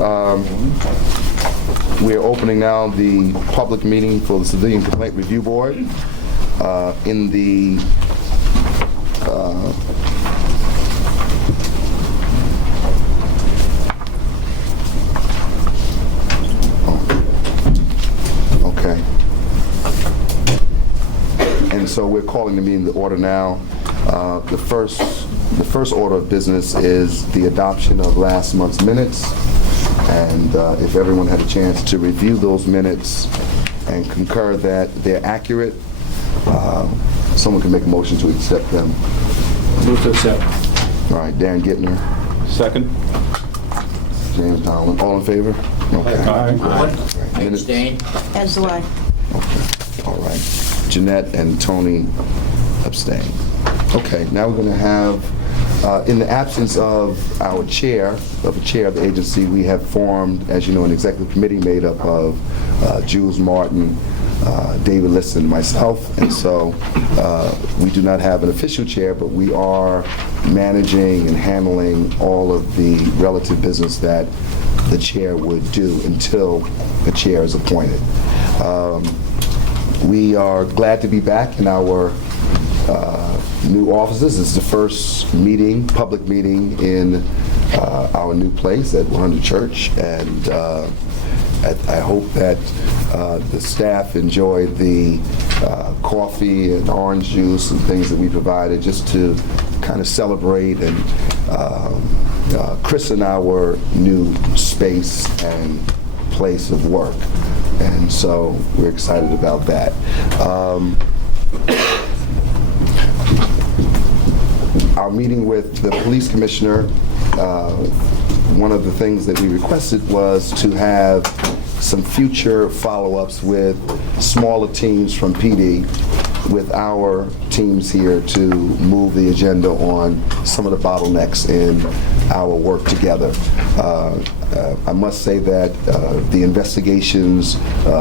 We are opening now the public meeting for the Civilian Complaint Review Board. In the okay. And so we're calling the meeting to order now. The first order of business is the adoption of last month's minutes. And if everyone had a chance to review those minutes and concur that they're accurate, someone can make a motion to accept them. Move to accept. All right, Dan Gittner. Second. James Donald. All in favor? Okay. Aye. Abstain. As do I. Okay. All right. Jeanette and Tony abstain. Okay, now we're going to have, in the absence of our chair, of the chair of the agency, we have formed, as you know, an executive committee made up of Jules Martin, David Liston, and myself. And so we do not have an official chair, but we are managing and handling all of the relative business that the chair would do until the chair is appointed. We are glad to be back in our new offices. It's the first meeting, public meeting in our new place at 100 Church, and I hope that the staff enjoyed the coffee and orange juice and things that we provided just to kind of celebrate and christen our new space and place of work. And so we're excited about that. Our meeting with the police commissioner, one of the things that we requested was to have some future follow-ups with smaller teams from PD, with our teams here to move the agenda on some of the bottlenecks in our work together. I must say that the investigations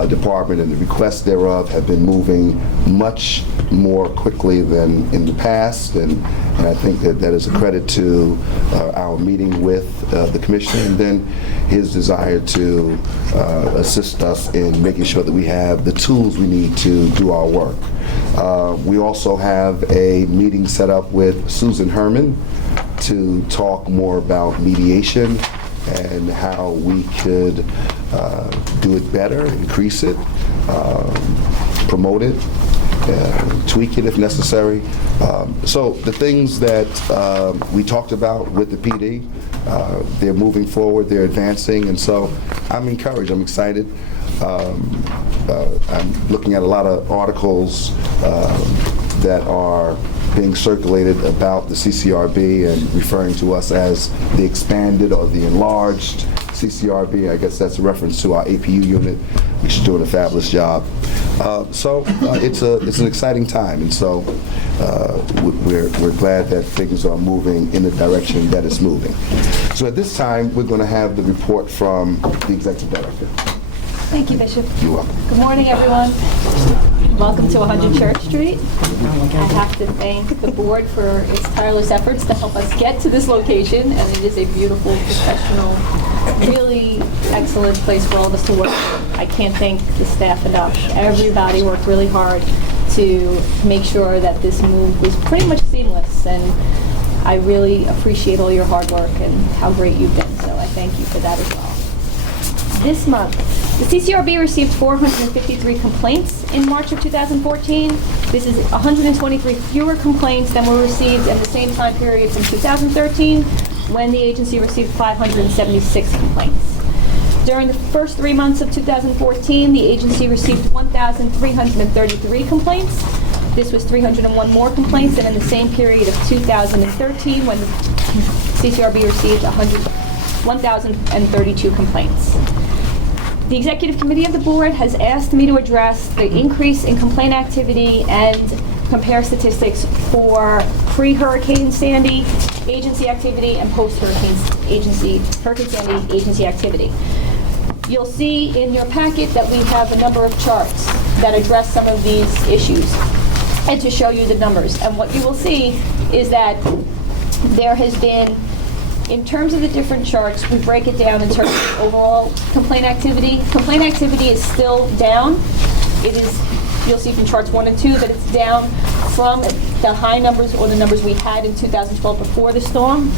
department and the requests thereof have been moving much more quickly than in the past, and I think that that is a credit to our meeting with the commissioner, and then his desire to assist us in making sure that we have the tools we need to do our work. We also have a meeting set up with Susan Herman to talk more about mediation and how we could do it better, increase it, promote it, tweak it if necessary. So the things that we talked about with the PD, they're moving forward, they're advancing, and so I'm encouraged, I'm excited. I'm looking at a lot of articles that are being circulated about the CCRB and referring to us as the expanded or the enlarged CCRB. I guess that's a reference to our APU unit, which is doing a fabulous job. So it's an exciting time, and so we're glad that things are moving in the direction that it's moving. So at this time, we're going to have the report from the Executive Director. Thank you, Bishop. You're welcome. Good morning, everyone. Welcome to 100 Church Street. I have to thank the board for its tireless efforts to help us get to this location, and it is a beautiful, professional, really excellent place for all of us to work. I can't thank the staff enough. Everybody worked really hard to make sure that this move was pretty much seamless, and I really appreciate all your hard work and how great you've been, so I thank you for that as well. This month, the CCRB received 453 complaints in March of 2014. This is 123 fewer complaints than were received in the same time period from 2013, when the agency received 576 complaints. During the first 3 months of 2014, the agency received 1,333 complaints. This was 301 more complaints than in the same period of 2013, when the CCRB received 1,032 complaints. The Executive Committee of the Board has asked me to address the increase in complaint activity and compare statistics for pre-Hurricane Sandy agency activity and post-Hurricane Sandy agency activity. You'll see in your packet that we have a number of charts that address some of these issues and to show you the numbers. And what you will see is that there has been In terms of the different charts, we break it down in terms of overall complaint activity. Complaint activity is still down. It is, you'll see from charts 1 and 2 that it's down from the high numbers or the numbers we had in 2012 before the storm.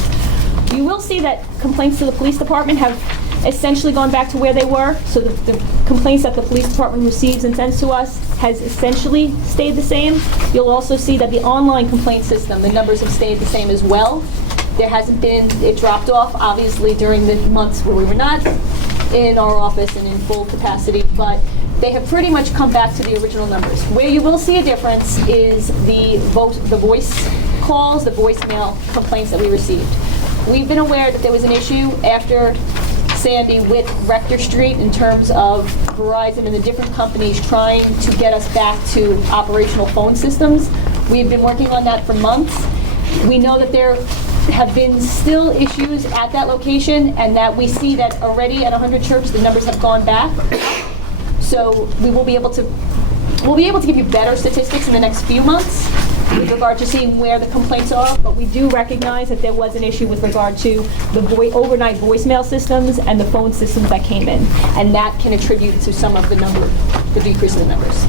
You will see that complaints to the police department have essentially gone back to where they were. So the complaints that the police department receives and sends to us has essentially stayed the same. You'll also see that the online complaint system, the numbers have stayed the same as well. There hasn't been, it dropped off obviously during the months where we were not in our office and in full capacity, but they have pretty much come back to the original numbers. Where you will see a difference is the voice calls, the voicemail complaints that we received. We've been aware that there was an issue after Sandy with Rector Street in terms of Verizon and the different companies trying to get us back to operational phone systems. We've been working on that for months. We know that there have been still issues at that location, and that we see that already at 100 Church the numbers have gone back. So we'll be able to give you better statistics in the next few months with regard to seeing where the complaints are, but we do recognize that there was an issue with regard to the overnight voicemail systems and the phone systems that came in, and that can attribute to some of the decrease in the numbers.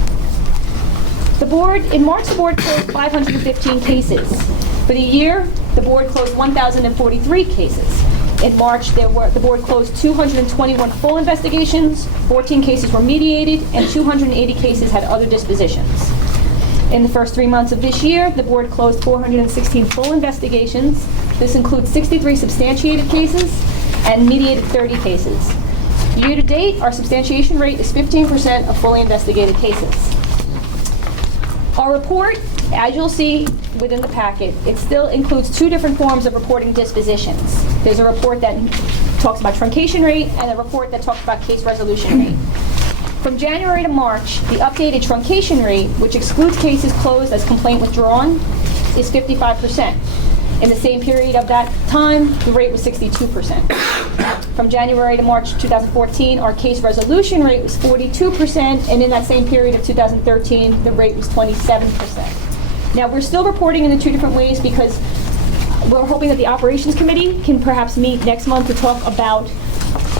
In March, the board closed 515 cases. For the year, the board closed 1,043 cases. In March, the board closed 221 full investigations, 14 cases were mediated, and 280 cases had other dispositions. In the first 3 months of this year, the board closed 416 full investigations. This includes 63 substantiated cases and mediated 30 cases. Year to date, our substantiation rate is 15% of fully investigated cases. Our report, as you'll see within the packet, it still includes 2 different forms of reporting dispositions. There's a report that talks about truncation rate and a report that talks about case resolution rate. From January to March, the updated truncation rate, which excludes cases closed as complaint withdrawn, is 55%. In the same period of that time, the rate was 62%. From January to March 2014, our case resolution rate was 42%, and in that same period of 2013, the rate was 27%. Now, we're still reporting in the 2 different ways because we're hoping that the Operations Committee can perhaps meet next month to talk about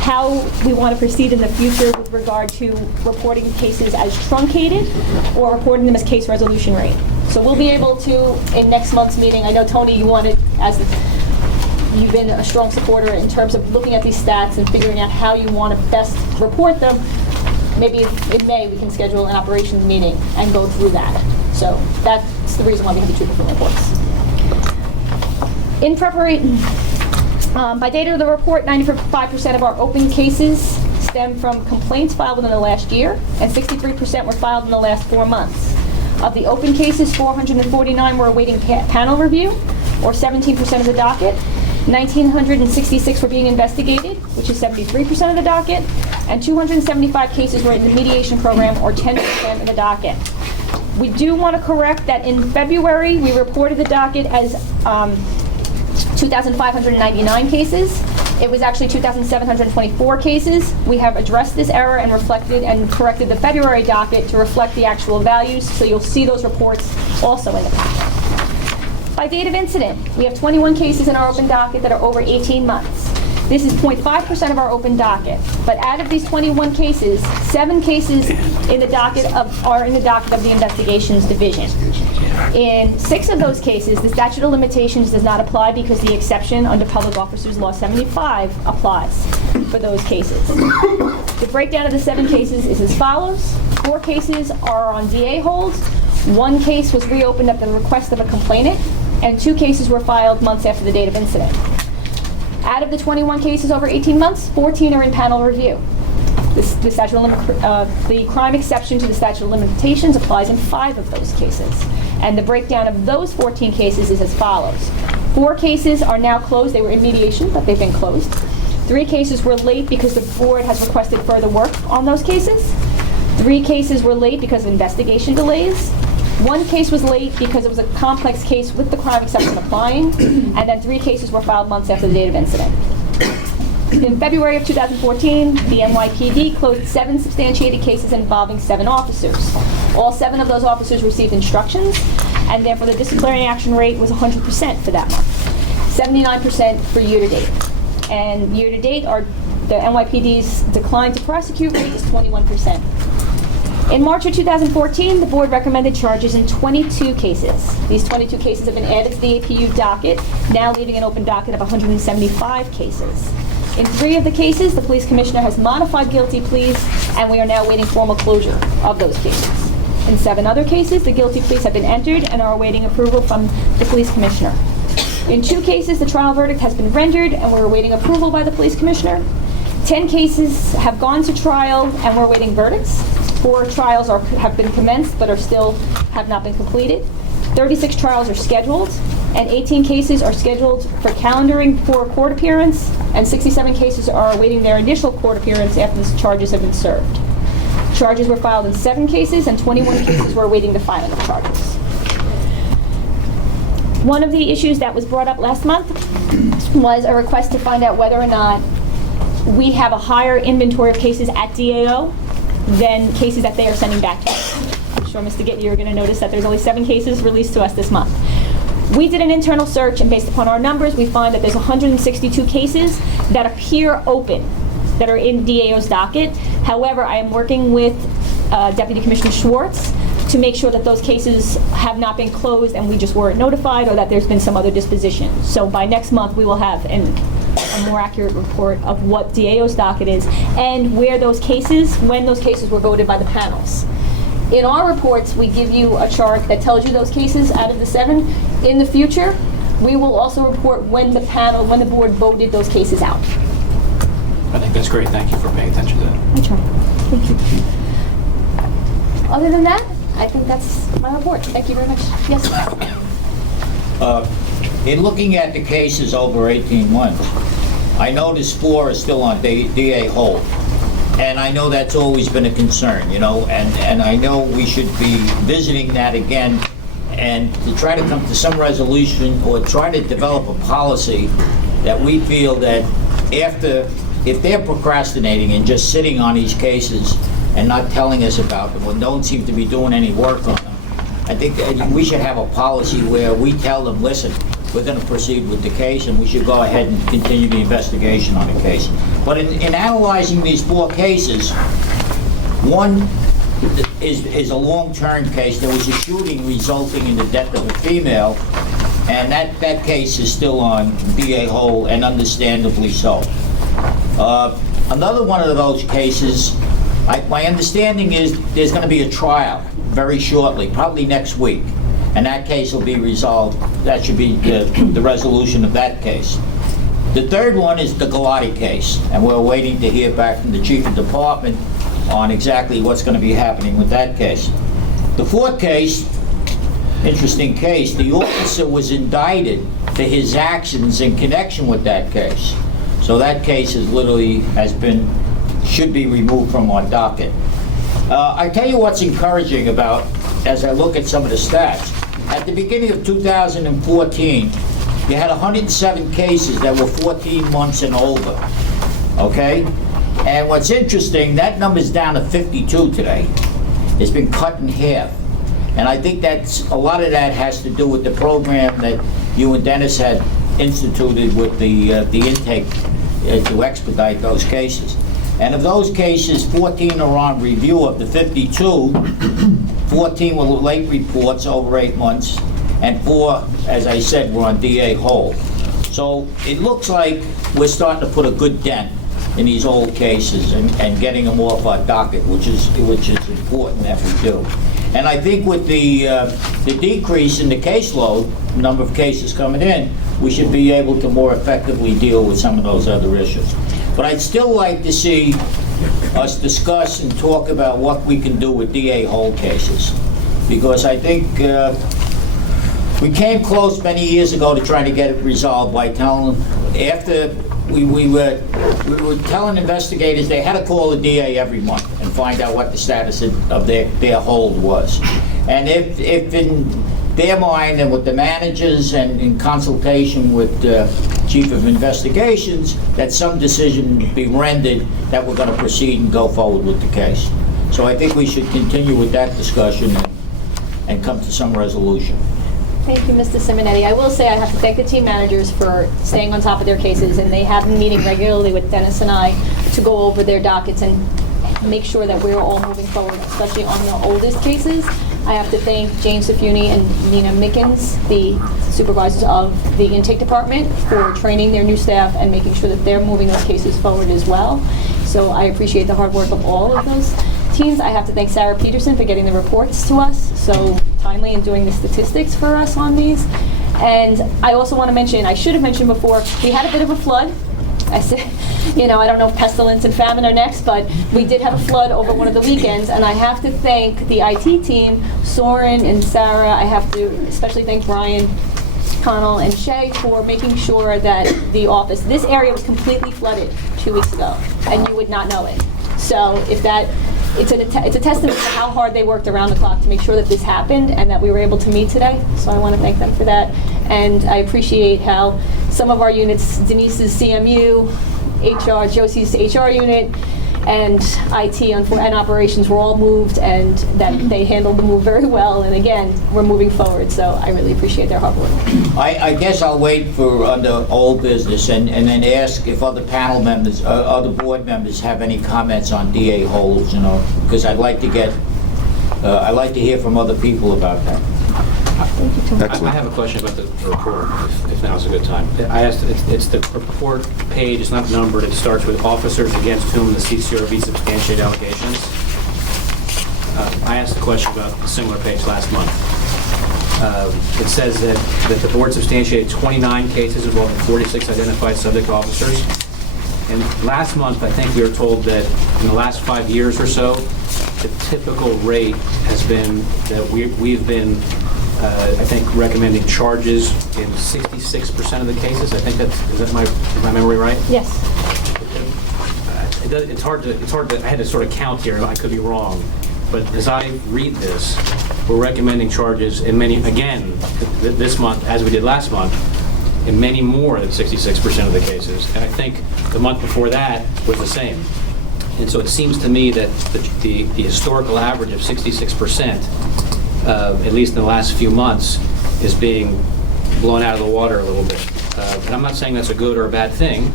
how we want to proceed in the future with regard to reporting cases as truncated or reporting them as case resolution rate. So we'll be able to, in next month's meeting, I know Tony, you've been a strong supporter in terms of looking at these stats and figuring out how you want to best report them. Maybe in May we can schedule an operations meeting and go through that. So that's the reason why we have the 2 different reports. In preparation, by date of the report, 95% of our open cases stem from complaints filed within the last year, and 63% were filed in the last 4 months. Of the open cases, 449 were awaiting panel review, or 17% of the docket. 1,966 were being investigated, which is 73% of the docket, and 275 cases were in the mediation program, or 10% of the docket. We do want to correct that in February, we reported the docket as 2,599 cases. It was actually 2,724 cases. We have addressed this error and reflected and corrected the February docket to reflect the actual values, so you'll see those reports also in the packet. By date of incident, we have 21 cases in our open docket that are over 18 months. This is 0.5% of our open docket. But out of these 21 cases, 7 cases in the docket are in the docket of the investigations division. In 6 of those cases, the statute of limitations does not apply because the exception under Public Officers Law 75 applies for those cases. The breakdown of the 7 cases is as follows. 4 cases are on DA holds. 1 case was reopened at the request of a complainant, and 2 cases were filed months after the date of incident. Out of the 21 cases over 18 months, 14 are in panel review. The crime exception to the statute of limitations applies in 5 of those cases. And the breakdown of those 14 cases is as follows. 4 cases are now closed. They were in mediation, but they've been closed. 3 cases were late because the board has requested further work on those cases. 3 cases were late because of investigation delays. 1 case was late because it was a complex case with the crime exception applying, and then 3 cases were filed months after the date of incident. In February of 2014, the NYPD closed 7 substantiated cases involving 7 officers. All 7 of those officers received instructions, and therefore the disciplinary action rate was 100% for that month. 79% for year-to-date. And year-to-date, the NYPD's decline to prosecute rate is 21%. In March of 2014, the board recommended charges in 22 cases. These 22 cases have been added to the APU docket, now leaving an open docket of 175 cases. In 3 of the cases, the police commissioner has modified guilty pleas, and we are now waiting formal closure of those cases. In 7 other cases, the guilty pleas have been entered and are awaiting approval from the police commissioner. In 2 cases, the trial verdict has been rendered, and we're awaiting approval by the police commissioner. 10 cases have gone to trial, and we're awaiting verdicts. 4 trials have been commenced, but have not been completed. 36 trials are scheduled, and 18 cases are scheduled for calendaring for a court appearance, and 67 cases are awaiting their initial court appearance after the charges have been served. Charges were filed in 7 cases, and 21 cases were awaiting the filing of charges. One of the issues that was brought up last month was a request to find out whether or not we have a higher inventory of cases at DAO than cases that they are sending back to us. I'm sure, Mr. Gittey, you're going to notice that there's only 7 cases released to us this month. We did an internal search, and based upon our numbers, we find that there's 162 cases that appear open, that are in DAO's docket. However, I am working with Deputy Commissioner Schwartz to make sure that those cases have not been closed and we just weren't notified, or that there's been some other disposition. So by next month, we will have a more accurate report of what DAO's docket is and when those cases were voted by the panels. In our reports, we give you a chart that tells you those cases out of the 7. In the future, we will also report when the board voted those cases out. I think that's great. Thank you for paying attention to that. I try. Thank you. Other than that, I think that's my report. Thank you very much. Yes, sir. In looking at the cases over 18 months, I noticed 4 are still on DA hold. And I know that's always been a concern, and I know we should be visiting that again and to try to come to some resolution or try to develop a policy that we feel that if they're procrastinating and just sitting on these cases and not telling us about them or don't seem to be doing any work on them, I think that we should have a policy where we tell them, listen, we're going to proceed with the case and we should go ahead and continue the investigation on the case. But in analyzing these 4 cases, one is a long-term case. There was a shooting resulting in the death of a female, and that case is still on DA hold, and understandably so. Another one of those cases, my understanding is there's going to be a trial very shortly, probably next week, and that case will be resolved. That should be the resolution of that case. The third one is the Galati case, and we're waiting to hear back from the chief of department on exactly what's going to be happening with that case. The 4th case, interesting case, the officer was indicted for his actions in connection with that case. So that case is literally should be removed from our docket. I tell you what's encouraging about, as I look at some of the stats, at the beginning of 2014, you had 107 cases that were 14 months and older, okay? And what's interesting, that number's down to 52 today. It's been cut in half. And I think a lot of that has to do with the program that you and Dennis had instituted with the intake to expedite those cases. And of those cases, 14 are on review. Of the 52, 14 were late reports over 8 months, and 4, as I said, were on DA hold. So it looks like we're starting to put a good dent in these old cases and getting them off our docket, which is important that we do. And I think with the decrease in the caseload, number of cases coming in, we should be able to more effectively deal with some of those other issues. But I'd still like to see us discuss and talk about what we can do with DA hold cases. Because I think we came close many years ago to trying to get it resolved by telling, after we were telling investigators they had to call the DA every month and find out what the status of their hold was. And if in their mind and with the managers and in consultation with the Chief of Investigations, that some decision be rendered that we're going to proceed and go forward with the case. So I think we should continue with that discussion and come to some resolution. Thank you, Mr. Simonetti. I will say I have to thank the team managers for staying on top of their cases, and they have been meeting regularly with Dennis and I to go over their dockets and make sure that we're all moving forward, especially on the oldest cases. I have to thank Jane Safuni and Nina Mickens, the supervisors of the intake department, for training their new staff and making sure that they're moving those cases forward as well. So I appreciate the hard work of all of those teams. I have to thank Sarah Peterson for getting the reports to us so timely and doing the statistics for us on these. And I also want to mention, I should have mentioned before, we had a bit of a flood. I said, you know, I don't know if pestilence and famine are next, but we did have a flood over one of the weekends, and I have to thank the IT team, Soren and Sarah. I have to especially thank Brian Connell and Shay for making sure that the office, this area was completely flooded 2 weeks ago, and you would not know it. So if that, it's a testament to how hard they worked around the clock to make sure that this happened and that we were able to meet today. So I want to thank them for that. And I appreciate how some of our units, Denise's CMU, HR, Josie's HR unit, and IT and operations were all moved, and that they handled the move very well. And again, we're moving forward. So I really appreciate their hard work. I guess I'll wait for under old business and then ask if other panel members, other board members have any comments on DA holds, you know, because I'd like to hear from other people about that. I have a question about the report, if now's a good time. I asked, it's the report page, it's not numbered, it starts with officers against whom the CCRB substantiate allegations. I asked a question about a similar page last month. It says that the board substantiated 29 cases involving 46 identified subject officers. And last month, I think we were told that in the last 5 years or so, the typical rate has been that we've been I think recommending charges in 66% of the cases. I think is that my memory right? Yes. It's hard to, I had to sort of count here, I could be wrong. But as I read this, we're recommending charges in many, again, this month, as we did last month, in many more than 66% of the cases. And I think the month before that was the same. And so it seems to me that the historical average of 66%, at least in the last few months, is being blown out of the water a little bit. And I'm not saying that's a good or a bad thing.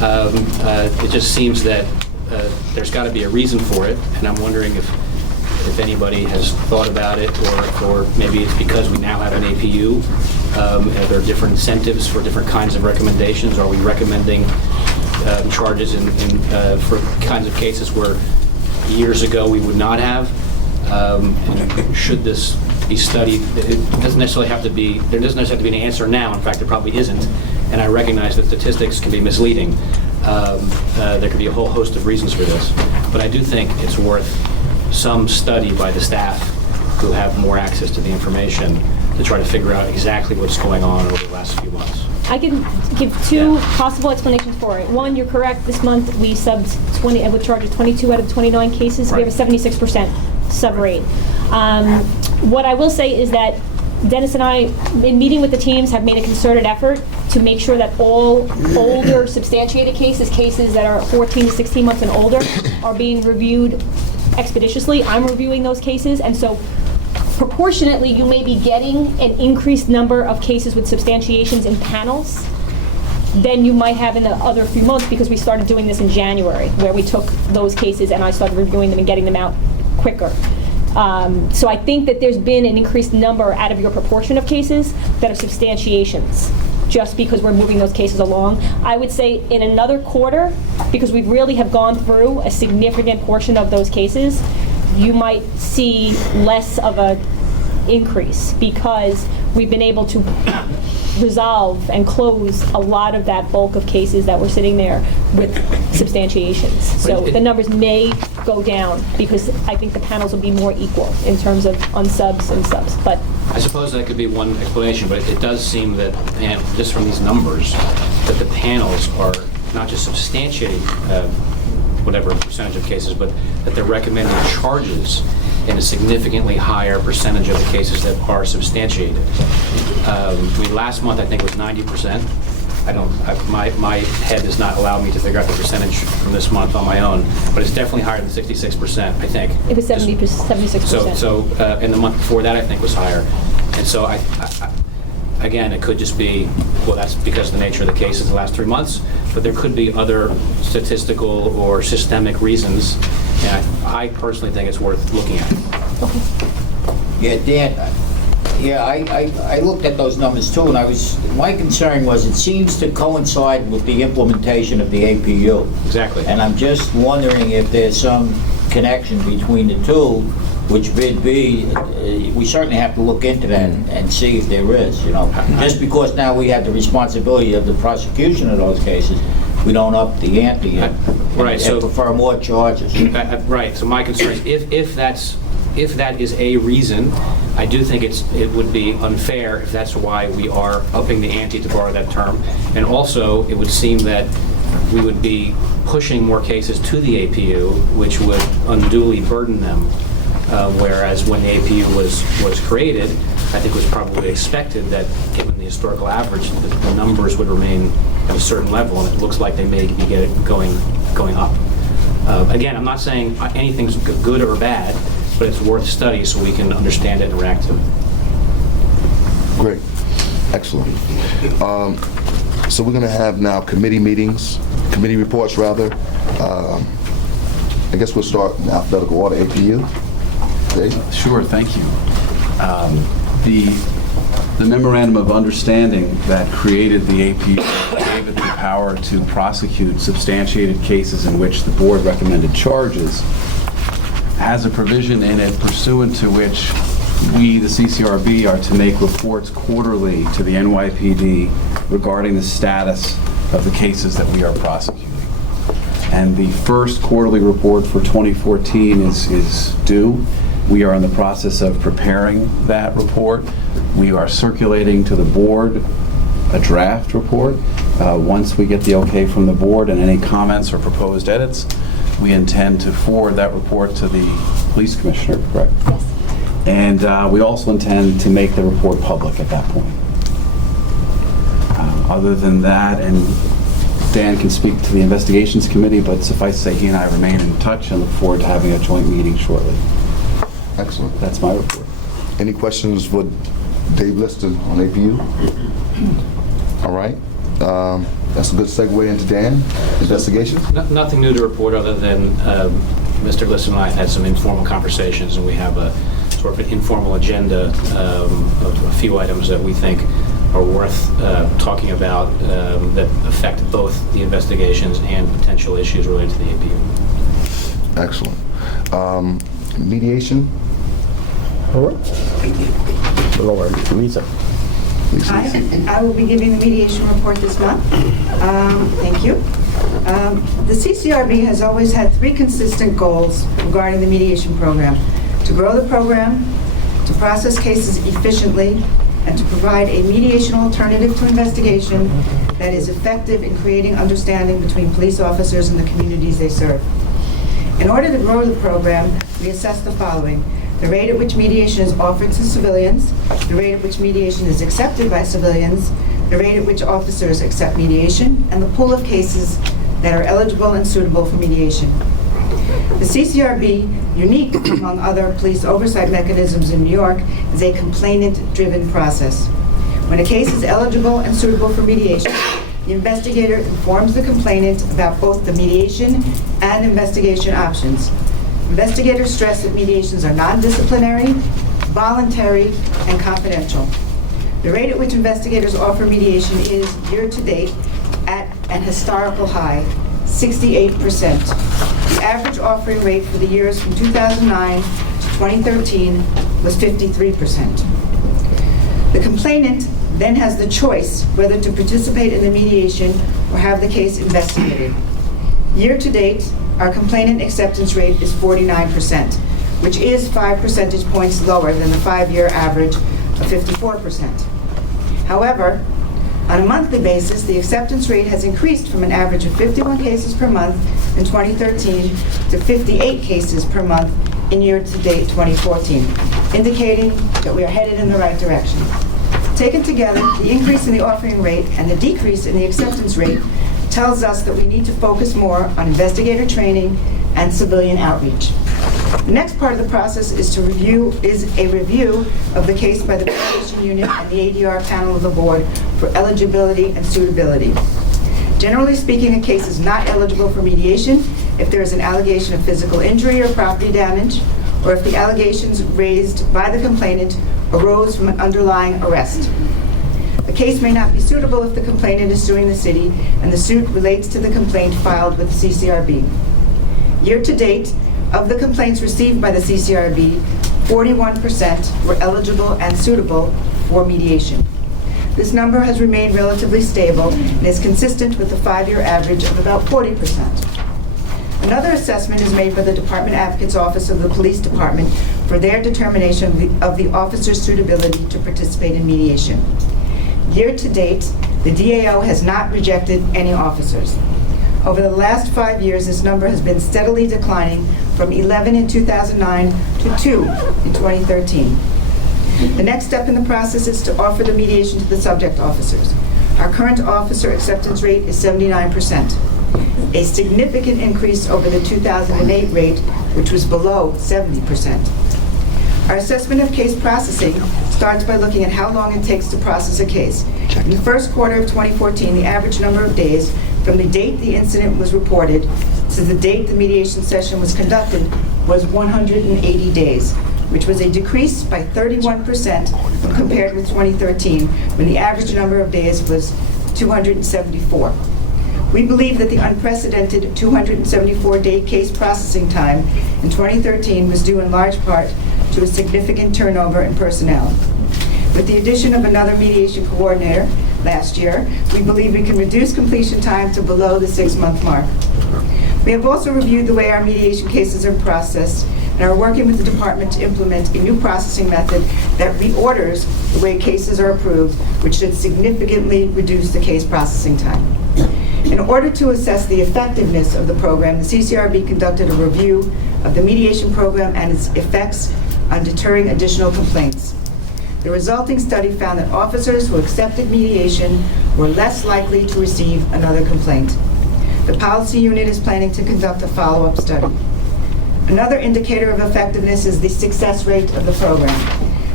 It just seems that there's got to be a reason for it, and I'm wondering if anybody has thought about it, or maybe it's because we now have an APU. Are there different incentives for different kinds of recommendations? Are we recommending charges for kinds of cases where years ago we would not have? And should this be studied? It doesn't necessarily have to be, there doesn't necessarily have to be an answer now. In fact, there probably isn't. And I recognize that statistics can be misleading. There could be a whole host of reasons for this. But I do think it's worth some study by the staff who have more access to the information to try to figure out exactly what's going on over the last few months. I can give two possible explanations for it. One, you're correct. This month we subbed 20, with charge of 22 out of 29 cases. Right. We have a 76% sub rate. What I will say is that Dennis and I, in meeting with the teams, have made a concerted effort to make sure that all older substantiated cases that are 14 to 16 months and older, are being reviewed expeditiously. I'm reviewing those cases, and so proportionately, you may be getting an increased number of cases with substantiations in panels than you might have in the other few months, because we started doing this in January, where we took those cases and I started reviewing them and getting them out quicker. So I think that there's been an increased number out of your proportion of cases that are substantiations, just because we're moving those cases along. I would say in another quarter, because we really have gone through a significant portion of those cases, you might see less of a increase, because we've been able to resolve and close a lot of that bulk of cases that were sitting there with substantiations. So the numbers may go down, because I think the panels will be more equal in terms of unsubs and subs. But I suppose that could be one explanation, but it does seem that, just from these numbers, that the panels are not just substantiating whatever percentage of cases, but that they're recommending charges in a significantly higher percentage of the cases that are substantiated. I mean, last month I think it was 90%. My head does not allow me to figure out the percentage from this month on my own, but it's definitely higher than 66%, I think. it was 76%. So in the month before that, I think was higher. And so again, it could just be, well, that's because of the nature of the cases the last 3 months, but there could be other statistical or systemic reasons, and I personally think it's worth looking at. Yeah, Dan, I looked at those numbers too, and my concern was it seems to coincide with the implementation of the APU. Exactly. And I'm just wondering if there's some connection between the two, which would be, we certainly have to look into that and see if there is, you know. Just because now we have the responsibility of the prosecution of those cases, we don't up the ante and prefer more charges. Right, so my concern is if that is a reason, I do think it would be unfair if that's why we are upping the ante, to borrow that term. And also, it would seem that we would be pushing more cases to the APU, which would unduly burden them. Whereas when the APU was created, I think it was probably expected that, given the historical average, the numbers would remain at a certain level, and it looks like they may be going up. Again, I'm not saying anything's good or bad, but it's worth study so we can understand it and react to it. Great. Excellent. So we're going to have now committee reports rather. I guess we'll start in alphabetical order. APU. Dave? Sure, thank you. The memorandum of understanding that created the APU gave it the power to prosecute substantiated cases in which the board recommended charges, has a provision in it pursuant to which we, the CCRB, are to make reports quarterly to the NYPD regarding the status of the cases that we are prosecuting. And the first quarterly report for 2014 is due. We are in the process of preparing that report. We are circulating to the board a draft report. Once we get the okay from the board and any comments or proposed edits, we intend to forward that report to the police commissioner, correct? Yes. And we also intend to make the report public at that point. Other than that, and Dan can speak to the investigations committee, but suffice to say he and I remain in touch and look forward to having a joint meeting shortly. Excellent. That's my report. Any questions for Dave Lister on APU? All right. That's a good segue into Dan. Investigation? Nothing new to report other than Mr. Glisson and I have had some informal conversations, and we have a sort of an informal agenda of a few items that we think are worth talking about that affect both the investigations and potential issues related to the APU. Excellent. Mediation? Lord, Lisa. I will be giving the mediation report this month. Thank you. The CCRB has always had 3 consistent goals regarding the mediation program: to grow the program, to process cases efficiently, and to provide a mediation alternative to investigation that is effective in creating understanding between police officers and the communities they serve. In order to grow the program, we assess the following: the rate at which mediation is offered to civilians, the rate at which mediation is accepted by civilians, the rate at which officers accept mediation, and the pool of cases that are eligible and suitable for mediation. The CCRB, unique among other police oversight mechanisms in New York, is a complainant-driven process. When a case is eligible and suitable for mediation, the investigator informs the complainant about both the mediation and investigation options. Investigators stress that mediations are non-disciplinary, voluntary, and confidential. The rate at which investigators offer mediation is, year-to-date, at an historical high, 68%. The average offering rate for the years from 2009 to 2013 was 53%. The complainant then has the choice whether to participate in the mediation or have the case investigated. Year-to-date, our complainant acceptance rate is 49%, which is 5 percentage points lower than the 5-year average of 54%. However, on a monthly basis, the acceptance rate has increased from an average of 51 cases per month in 2013 to 58 cases per month in year-to-date 2014, indicating that we are headed in the right direction. Taken together, the increase in the offering rate and the decrease in the acceptance rate tells us that we need to focus more on investigator training and civilian outreach. The next part of the process is a review of the case by the mediation unit and the ADR panel of the board for eligibility and suitability. Generally speaking, a case is not eligible for mediation if there is an allegation of physical injury or property damage, or if the allegations raised by the complainant arose from an underlying arrest. A case may not be suitable if the complainant is suing the city and the suit relates to the complaint filed with the CCRB. Year to date, of the complaints received by the CCRB, 41% were eligible and suitable for mediation. This number has remained relatively stable and is consistent with the 5-year average of about 40%. Another assessment is made by the Department Advocate's Office of the Police Department for their determination of the officer's suitability to participate in mediation. Year to date, the DAO has not rejected any officers. Over the last 5 years, this number has been steadily declining from 11 in 2009 to 2 in 2013. The next step in the process is to offer the mediation to the subject officers. Our current officer acceptance rate is 79%, a significant increase over the 2008 rate, which was below 70%. Our assessment of case processing starts by looking at how long it takes to process a case. In the first quarter of 2014, the average number of days from the date the incident was reported to the date the mediation session was conducted was 180 days, which was a decrease by 31% when compared with 2013, when the average number of days was 274. We believe that the unprecedented 274-day case processing time in 2013 was due in large part to a significant turnover in personnel. With the addition of another mediation coordinator last year, we believe we can reduce completion time to below the 6-month mark. We have also reviewed the way our mediation cases are processed and are working with the department to implement a new processing method that reorders the way cases are approved, which should significantly reduce the case processing time. In order to assess the effectiveness of the program, the CCRB conducted a review of the mediation program and its effects on deterring additional complaints. The resulting study found that officers who accepted mediation were less likely to receive another complaint. The policy unit is planning to conduct a follow-up study. Another indicator of effectiveness is the success rate of the program.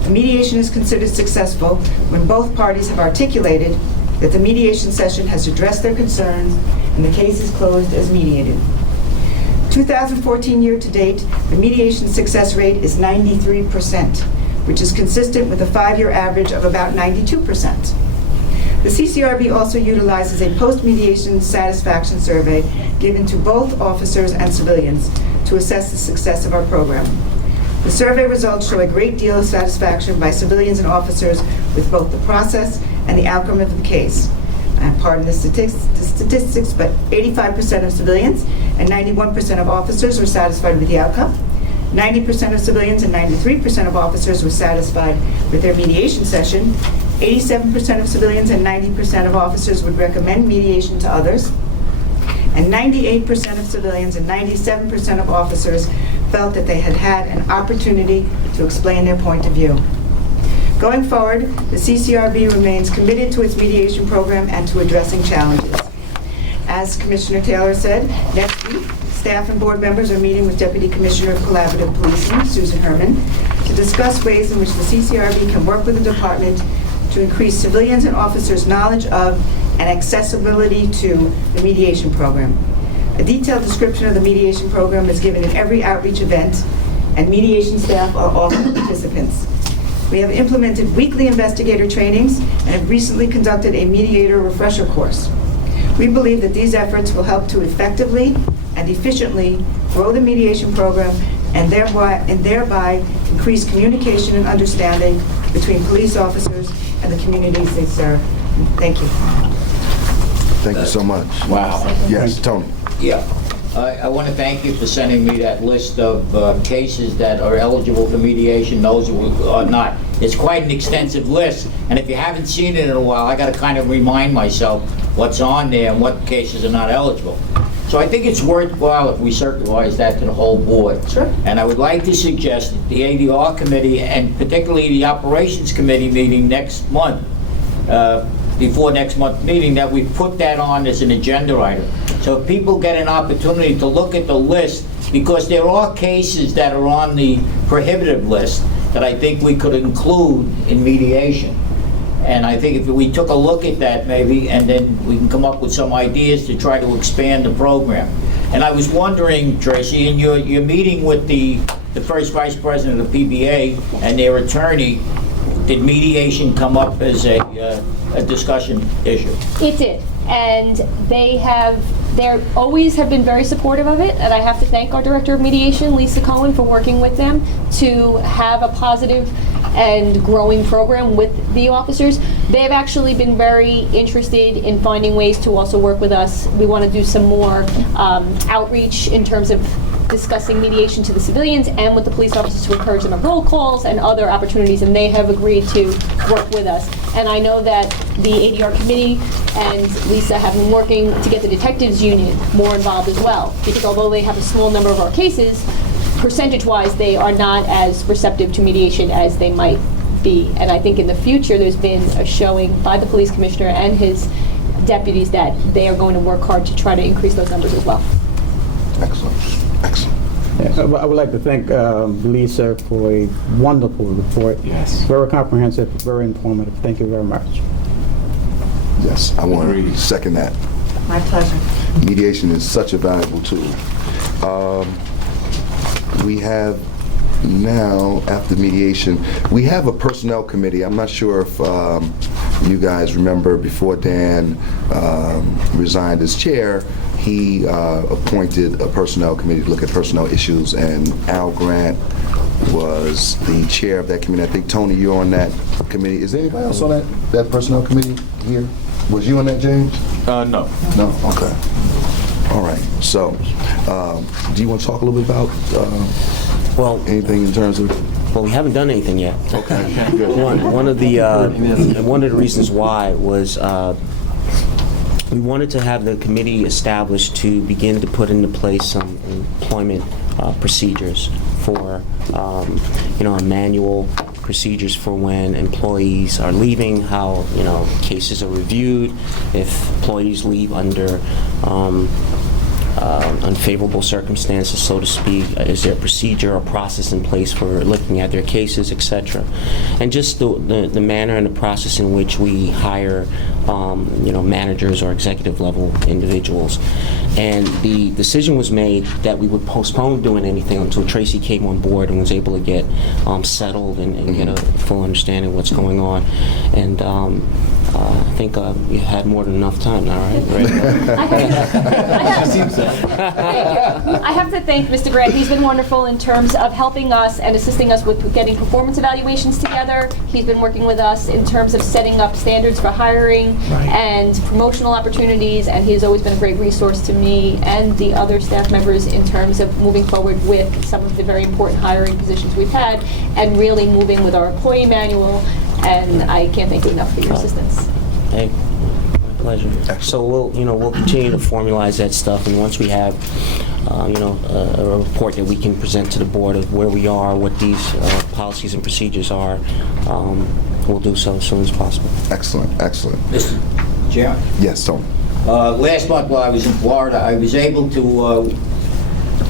A mediation is considered successful when both parties have articulated that the mediation session has addressed their concerns and the case is closed as mediated. 2014 year to date, the mediation success rate is 93%, which is consistent with a 5-year average of about 92%. The CCRB also utilizes a post-mediation satisfaction survey given to both officers and civilians to assess the success of our program. The survey results show a great deal of satisfaction by civilians and officers with both the process and the outcome of the case. Pardon the statistics, but 85% of civilians and 91% of officers were satisfied with the outcome. 90% of civilians and 93% of officers were satisfied with their mediation session. 87% of civilians and 90% of officers would recommend mediation to others. And 98% of civilians and 97% of officers felt that they had had an opportunity to explain their point of view. Going forward, the CCRB remains committed to its mediation program and to addressing challenges. As Commissioner Taylor said, next week, staff and board members are meeting with Deputy Commissioner of Collaborative Policing, Susan Herman, to discuss ways in which the CCRB can work with the department to increase civilians and officers' knowledge of and accessibility to the mediation program. A detailed description of the mediation program is given in every outreach event, and mediation staff are often participants. We have implemented weekly investigator trainings and have recently conducted a mediator refresher course. We believe that these efforts will help to effectively and efficiently grow the mediation program and thereby increase communication and understanding between police officers and the communities they serve. Thank you. Thank you so much. Wow. Yes, Tony. Yeah. I want to thank you for sending me that list of cases that are eligible for mediation, those who are not. It's quite an extensive list, and if you haven't seen it in a while, I got to kind of remind myself what's on there and what cases are not eligible. So I think it's worthwhile if we circularize that to the whole board. Sure. And I would like to suggest that the ADR committee, and particularly the operations committee meeting next month, before next month's meeting, that we put that on as an agenda item, So if people get an opportunity to look at the list, because there are cases that are on the prohibitive list that I think we could include in mediation. And I think if we took a look at that maybe, and then we can come up with some ideas to try to expand the program. And I was wondering, Tracy, in your meeting with the first vice president of PBA and their attorney, did mediation come up as a discussion issue? It did, and they always have been very supportive of it, and I have to thank our Director of Mediation, Lisa Cohen, for working with them to have a positive and growing program with the officers. They have actually been very interested in finding ways to also work with us. We want to do some more outreach in terms of discussing mediation to the civilians and with the police officers to encourage them at roll calls and other opportunities, and they have agreed to work with us. And I know that the ADR committee and Lisa have been working to get the detectives union more involved as well, because although they have a small number of our cases, percentage-wise, they are not as receptive to mediation as they might be. And I think in the future, there's been a showing by the police commissioner and his deputies that they are going to work hard to try to increase those numbers as well. Excellent, excellent. Yeah, I would like to thank Lisa for a wonderful report. Yes. Very comprehensive, very informative. Thank you very much. Yes, I want to second that. My pleasure. Mediation is such a valuable tool. We have now, after mediation, we have a personnel committee. I'm not sure if you guys remember, before Dan resigned as chair, he appointed a personnel committee to look at personnel issues, and Al Grant was the chair of that committee. I think, Tony, you're on that committee. Is there anybody else on that personnel committee here? Was you on that, James? No. No? Okay. All right. So, do you want to talk a little bit about Well, anything in terms of... we haven't done anything yet. Okay, good. One of the reasons why was we wanted to have the committee established to begin to put into place some employment procedures for, manual procedures for when employees are leaving, how, cases are reviewed, if employees leave under unfavorable circumstances, so to speak. Is there a procedure or process in place for looking at their cases, etc.? And just the manner and the process in which we hire, managers or executive level individuals. And the decision was made that we would postpone doing anything until Tracy came on board and was able to get settled and get a full understanding of what's going on. And I think you had more than enough time now, right? I have to thank Mr. Grant. He's been wonderful in terms of helping us and assisting us with getting performance evaluations together. He's been working with us in terms of setting up standards for hiring and promotional opportunities, and he's always been a great resource to me and the other staff members in terms of moving forward with some of the very important hiring positions we've had and really moving with our employee manual, and I can't thank you enough for your assistance. Hey, my pleasure. So we'll continue to formalize that stuff, and once we have, a report that we can present to the board of where we are, what these policies and procedures are, we'll do so as soon as possible. Excellent, excellent. Mr. Chairman? Yes, Tony. Last month while I was in Florida, I was able to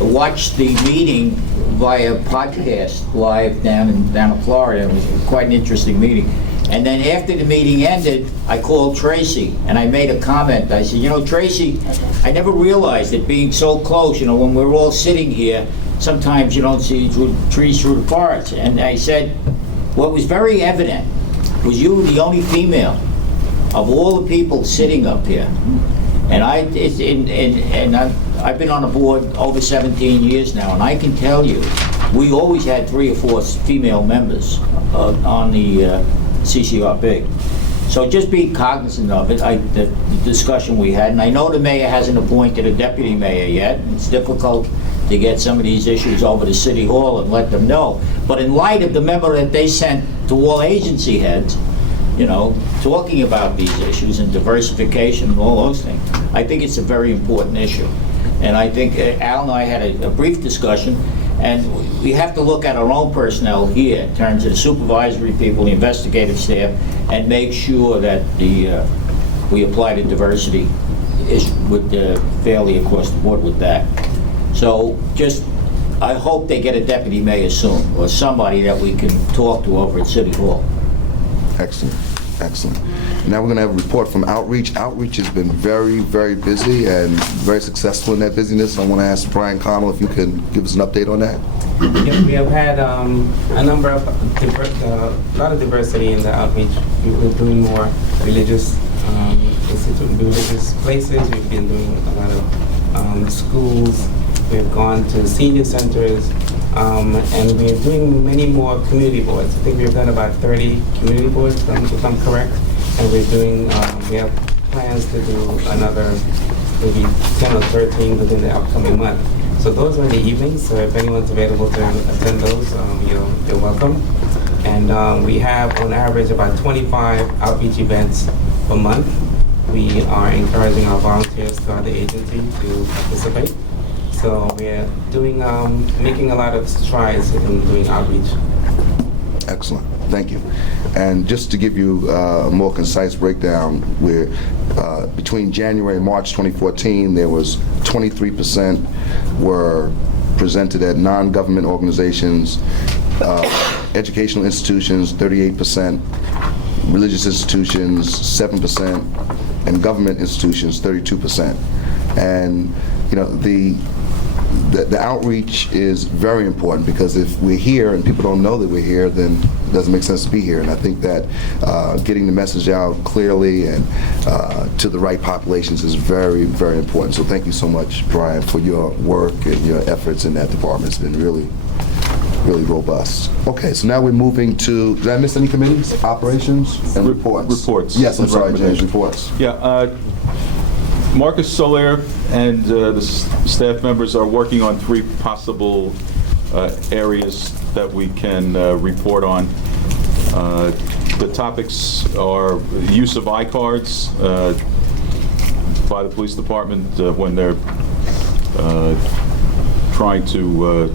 watch the meeting via podcast live down in Florida. It was quite an interesting meeting. And then after the meeting ended, I called Tracy and I made a comment. I said, Tracy, I never realized that being so close, when we're all sitting here, sometimes you don't see trees through the forest. And I said, what was very evident was you were the only female of all the people sitting up here. And I've been on the board over 17 years now, and I can tell you, we always had 3 or 4 female members on the CCRB. So just be cognizant of it, the discussion we had. And I know the mayor hasn't appointed a deputy mayor yet. It's difficult to get some of these issues over to City Hall and let them know. But in light of the memo that they sent to all agency heads, talking about these issues and diversification and all those things, I think it's a very important issue. And I think Al and I had a brief discussion, and we have to look at our own personnel here in terms of the supervisory people, the investigative staff, and make sure that we apply the diversity fairly across the board with that. So just, I hope they get a deputy mayor soon, or somebody that we can talk to over at City Hall. Excellent, excellent. Now we're going to have a report from Outreach. Outreach has been very, very busy and very successful in that busyness. I want to ask Brian Connell if you can give us an update on that. Yeah, we have had a number of, a lot of diversity in the outreach. We're doing more religious religious places. We've been doing a lot of schools. We've gone to senior centers, and we're doing many more community boards. I think we've done about 30 community boards, if I'm correct. And we're doing, we have plans to do another maybe 10 or 13 within the upcoming month. So those are the evenings, so if anyone's available to attend those, you're welcome. And we have on average about 25 outreach events per month. We are encouraging our volunteers throughout the agency to participate. So we're doing, making a lot of strides in doing outreach. Excellent, thank you. And just to give you a more concise breakdown, where between January and March 2014, there was 23% were presented at non-government organizations, educational institutions 38%, religious institutions 7%, and government institutions 32%. And the outreach is very important, because if we're here and people don't know that we're here, then it doesn't make sense to be here. And I think that getting the message out clearly and to the right populations is very, very important. So thank you so much, Brian, for your work and your efforts in that department. It's been really, really robust. Okay, so now we're moving to, did I miss any committees? Operations and reports? Reports. Yes, I'm sorry, James, reports. Yeah, Marcus Soler and the staff members are working on 3 possible areas that we can report on. The topics are use of I-cards by the police department when they're trying to,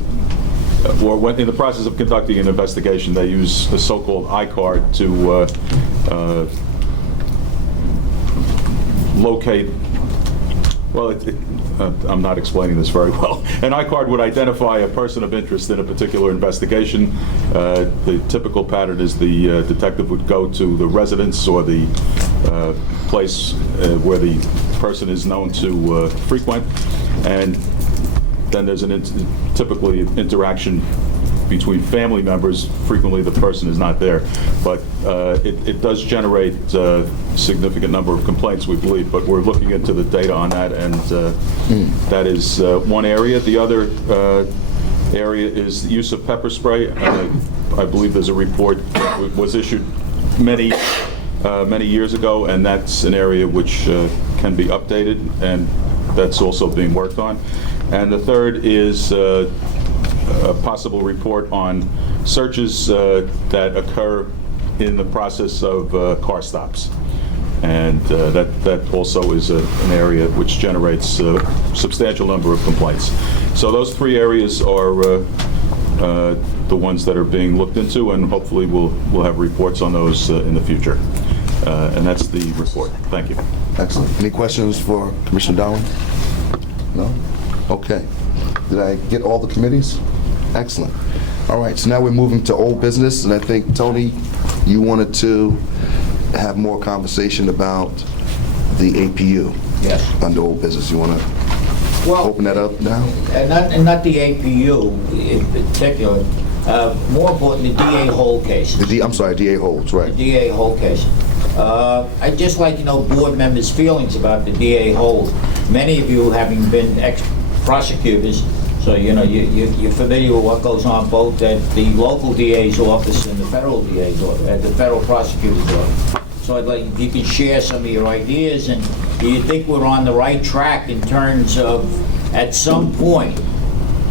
or when in the process of conducting an investigation, they use the so-called I-card to locate. Well, I'm not explaining this very well. An I-card would identify a person of interest in a particular investigation. The typical pattern is the detective would go to the residence or the place where the person is known to frequent, and then there's typically interaction between family members. Frequently the person is not there, but it does generate a significant number of complaints, we believe, but we're looking into the data on that, and that is one area. The other area is the use of pepper spray. I believe there's a report that was issued many years ago, and that's an area which can be updated, and that's also being worked on. And the third is a possible report on searches that occur in the process of car stops. And that also is an area which generates a substantial number of complaints. So those 3 areas are the ones that are being looked into, and hopefully we'll have reports on those in the future. And that's the report. Thank you. Excellent. Any questions for Commissioner Dowling? No? Okay. Did I get all the committees? Excellent. All right, so now we're moving to old business, and I think, Tony, you wanted to have more conversation about the APU. Yes. Under old business. You want to open that up now? And not the APU in particular. More important, the DA Hold case. I'm sorry, DA Holds, right. The DA Hold case. I'd just like to know board members' feelings about the DA Hold. Many of you having been ex-prosecutors, so you're familiar with what goes on both at the local DA's office and the federal DA's office, at the federal prosecutor's office. So I'd like if you could share some of your ideas, and do you think we're on the right track in terms of, at some point,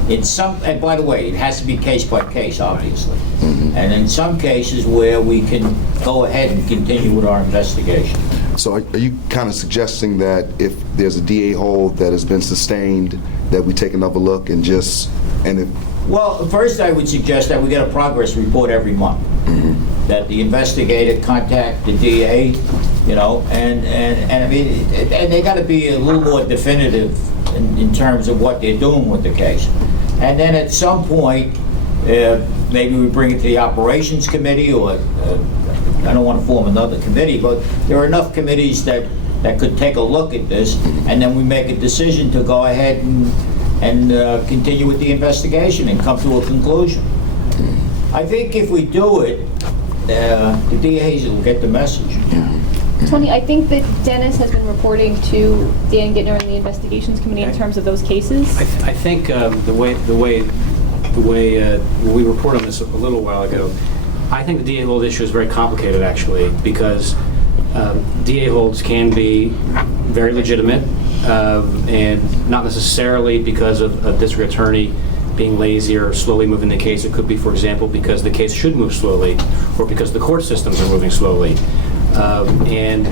and by the way, it has to be case by case, obviously. And in some cases where we can go ahead and continue with our investigation. So are you kind of suggesting that if there's a DA hold that has been sustained, that we take another look and Well, first I would suggest that we get a progress report every month. That the investigator contact the DA you know, and I mean, and they got to be a little more definitive in terms of what they're doing with the case. And then at some point, maybe we bring it to the operations committee, or I don't want to form another committee, but there are enough committees that could take a look at this, and then we make a decision to go ahead and continue with the investigation and come to a conclusion. I think if we do it, the DAs will get the message. Tony, I think that Dennis has been reporting to Dan Gittner and the investigations committee in terms of those cases. I think the way we reported on this a little while ago, I think the DA hold issue is very complicated, actually, because DA holds can be very legitimate, and not necessarily because of a district attorney being lazy or slowly moving the case. It could be, for example, because the case should move slowly, or because the court systems are moving slowly. And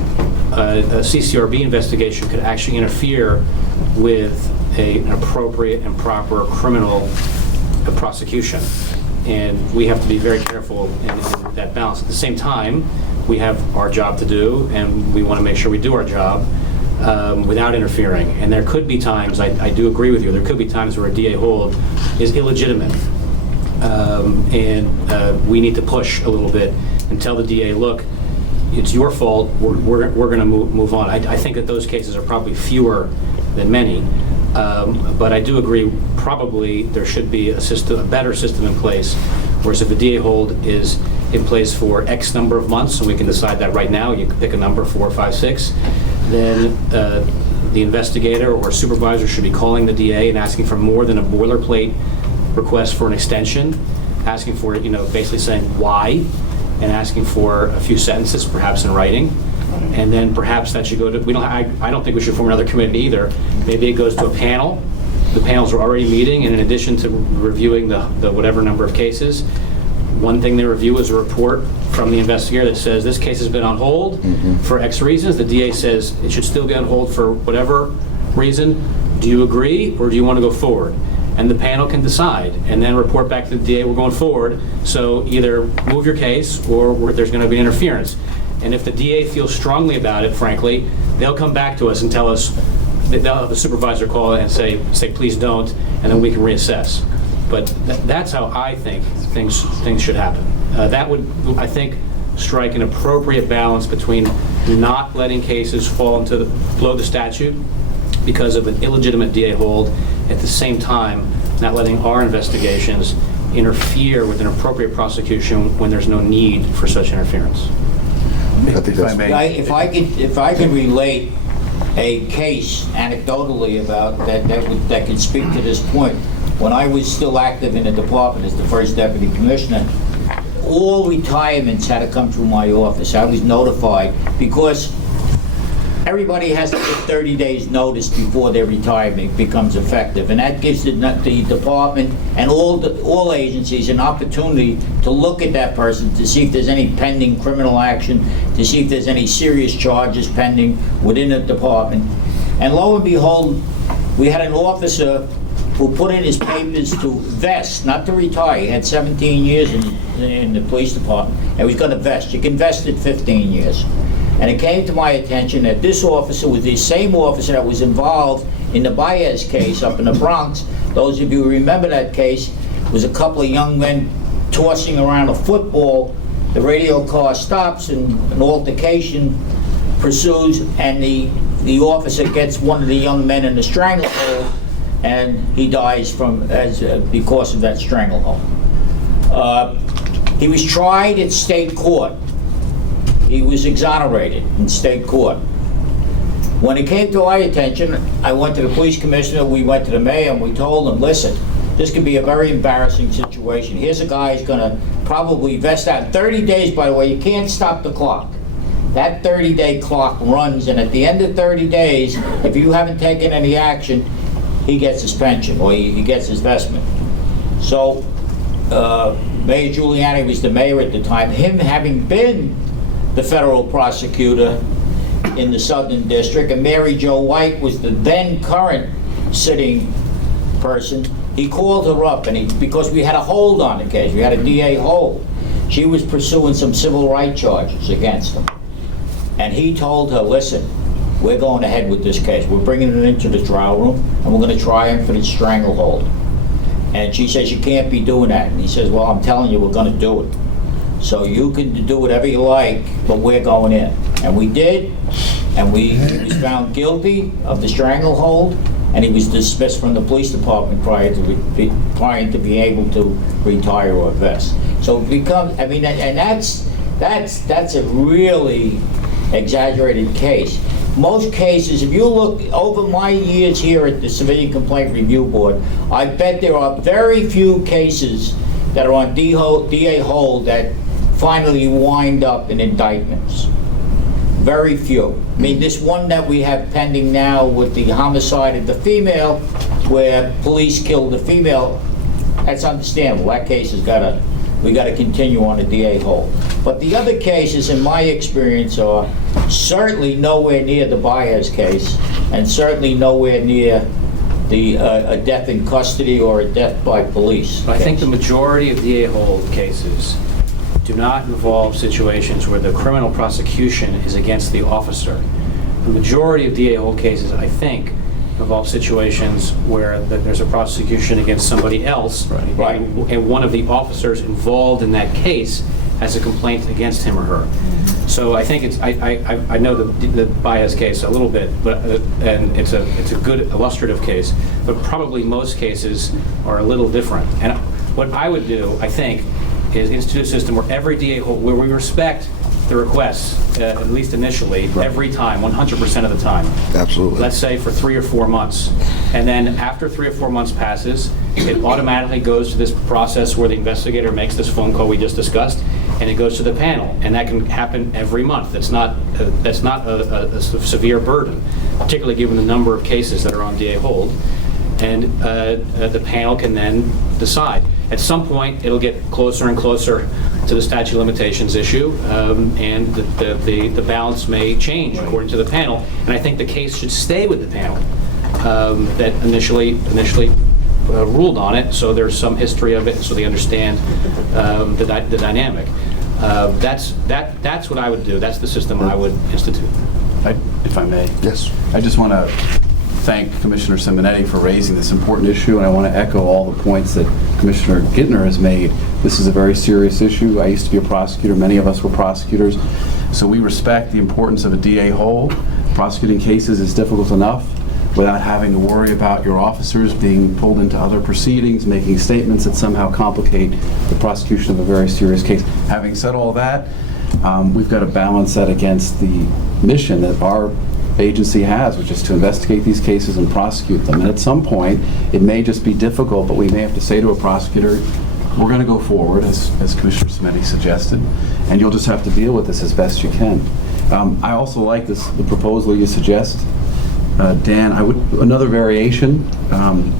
a CCRB investigation could actually interfere with an appropriate and proper criminal prosecution. And we have to be very careful in that balance. At the same time, we have our job to do, and we want to make sure we do our job without interfering. And there could be times, I do agree with you, there could be times where a DA hold is illegitimate. And we need to push a little bit and tell the DA, look, it's your fault, we're going to move on. I think that those cases are probably fewer than many. But I do agree, probably there should be a better system in place, whereas if a DA hold is in place for X number of months, and we can decide that right now, you can pick a number, 4, 5, 6, then the investigator or supervisor should be calling the DA and asking for more than a boilerplate request for an extension, asking for, basically saying why, and asking for a few sentences, perhaps in writing. And then perhaps that should go to, I don't think we should form another committee either. Maybe it goes to a panel. The panels are already meeting, and in addition to reviewing the whatever number of cases, one thing they review is a report from the investigator that says this case has been on hold for X reasons. The DA says it should still be on hold for whatever reason. Do you agree, or do you want to go forward? And the panel can decide, and then report back to the DA, we're going forward. So either move your case, or there's going to be interference. And if the DA feels strongly about it, frankly, they'll come back to us and tell us, they'll have the supervisor call and say please don't, and then we can reassess. But that's how I think things should happen. That would, I think, strike an appropriate balance between not letting cases fall below the statute because of an illegitimate DA hold, at the same time not letting our investigations interfere with an appropriate prosecution when there's no need for such interference. If I may. If I could relate a case anecdotally about that could speak to this point. When I was still active in the department as the first deputy commissioner, all retirements had to come through my office. I was notified because everybody has to give 30 days notice before their retirement becomes effective, and that gives the department and all agencies an opportunity to look at that person to see if there's any pending criminal action, to see if there's any serious charges pending within the department. And lo and behold, we had an officer who put in his papers to vest, not to retire. He had 17 years in the police department, and he was going to vest. You can vest at 15 years. And it came to my attention that this officer was the same officer that was involved in the Baez case up in the Bronx. Those of you who remember that case, was a couple of young men tossing around a football. The radio car stops and an altercation pursues, and the officer gets one of the young men in the stranglehold, and he dies because of that stranglehold. He was tried at state court. He was exonerated in state court. When it came to my attention, I went to the police commissioner, we went to the mayor, and we told him, listen, this could be a very embarrassing situation. Here's a guy who's going to probably vest out. 30 days, by the way, you can't stop the clock. That 30-day clock runs, and at the end of 30 days, if you haven't taken any action, he gets his pension, or he gets his vestment. So, Mayor Giuliani was the mayor at the time. Him having been the federal prosecutor in the Southern District, and Mary Jo White was the then current sitting person, he called her up, and because we had a hold on the case, we had a DA hold. She was pursuing some civil rights charges against him. And he told her, listen, we're going ahead with this case. We're bringing him into the trial room, and we're going to try him for the stranglehold. And she says, you can't be doing that. And he says, well, I'm telling you, we're going to do it. So you can do whatever you like, but we're going in. And we did, and he was found guilty of the stranglehold, and he was dismissed from the police department prior to being able to retire or vest. So it becomes, I mean, and that's a really exaggerated case. Most cases, if you look over my years here at the Civilian Complaint Review Board, I bet there are very few cases that are on DA hold that finally wind up in indictments. Very few. I mean, this one that we have pending now with the homicide of the female, where police killed the female, that's understandable. That case we got to continue on a DA hold. But the other cases, in my experience, are certainly nowhere near the Baez case, and certainly nowhere near a death in custody or a death by police. I think the majority of DA hold cases do not involve situations where the criminal prosecution is against the officer. The majority of DA hold cases, I think, involve situations where there's a prosecution against somebody else, Right. and one of the officers involved in that case has a complaint against him or her. So I think it's, I know the Baez case a little bit, but and it's a good illustrative case, but probably most cases are a little different. And what I would do, I think, is institute a system where every DA hold, where we respect the requests, at least initially, every time, 100% of the time. Absolutely. Let's say for 3 or 4 months. And then after 3 or 4 months passes, it automatically goes to this process where the investigator makes this phone call we just discussed, and it goes to the panel. And that can happen every month. That's not a severe burden, particularly given the number of cases that are on DA hold. And the panel can then decide. At some point, it'll get closer and closer to the statute of limitations issue, and the balance may change according to the panel. And I think the case should stay with the panel that initially ruled on it, so there's some history of it, so they understand the dynamic. That's what I would do. That's the system I would institute. If I may. Yes. I just want to thank Commissioner Simonetti for raising this important issue, and I want to echo all the points that Commissioner Gittner has made. This is a very serious issue. I used to be a prosecutor. Many of us were prosecutors. So we respect the importance of a DA hold. Prosecuting cases is difficult enough without having to worry about your officers being pulled into other proceedings, making statements that somehow complicate the prosecution of a very serious case. Having said all that, we've got to balance that against the mission that our agency has, which is to investigate these cases and prosecute them. And at some point, it may just be difficult, but we may have to say to a prosecutor, we're going to go forward, as Commissioner Simonetti suggested, and you'll just have to deal with this as best you can. I also like the proposal you suggest, Dan. Another variation, and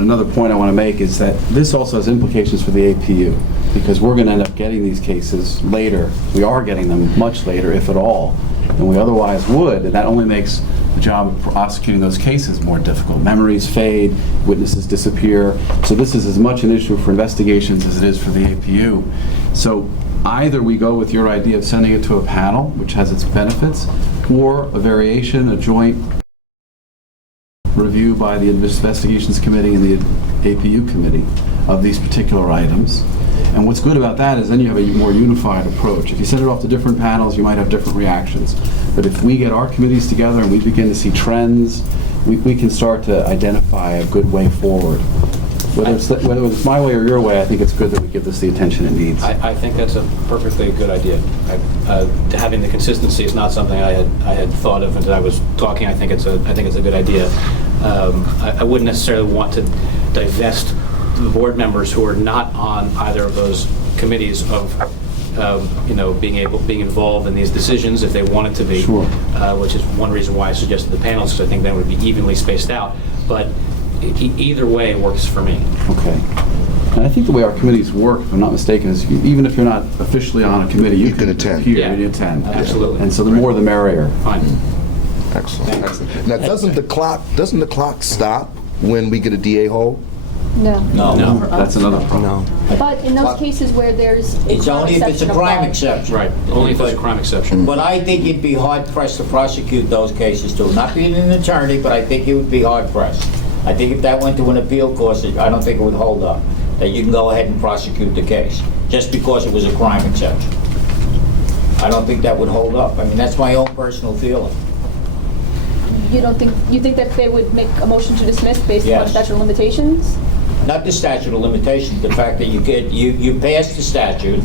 another point I want to make is that this also has implications for the APU, because we're going to end up getting these cases later. We are getting them much later, if at all, than we otherwise would, and that only makes the job of prosecuting those cases more difficult. Memories fade, witnesses disappear, so this is as much an issue for investigations as it is for the APU. So either we go with your idea of sending it to a panel, which has its benefits, or a variation, a joint review by the Investigations Committee and the APU Committee of these particular items. And what's good about that is then you have a more unified approach. If you send it off to different panels, you might have different reactions. But if we get our committees together and we begin to see trends, we can start to identify a good way forward. Whether it's my way or your way, I think it's good that we give this the attention it needs. I think that's a perfectly good idea. Having the consistency is not something I had thought of as I was talking. I think it's a good idea. I wouldn't necessarily want to divest the board members who are not on either of those committees of being involved in these decisions if they wanted to be. Sure. Which is one reason why I suggested the panels, because I think that would be evenly spaced out. But either way works for me. Okay. And I think the way our committees work, if I'm not mistaken, is even if you're not officially on a committee, you can attend. appear Yeah. and attend. Absolutely. And so the more the merrier. Fine. Excellent. Now, doesn't the clock stop when we get a DA hold? No. No. That's another problem. No. But in those cases where there's a It's crime only if it's a exception crime applied. exception. Right, only if there's a crime exception. But I think you'd be hard pressed to prosecute those cases too. Not being an attorney, but I think you would be hard pressed. I think if that went to an appeal course, I don't think it would hold up. That you can go ahead and prosecute the case, just because it was a crime exception. I don't think that would hold up. I mean, that's my own personal feeling. You think that they would make a motion to dismiss based on Yes. statute of limitations? Not the statute of limitations, the fact that you passed the statute,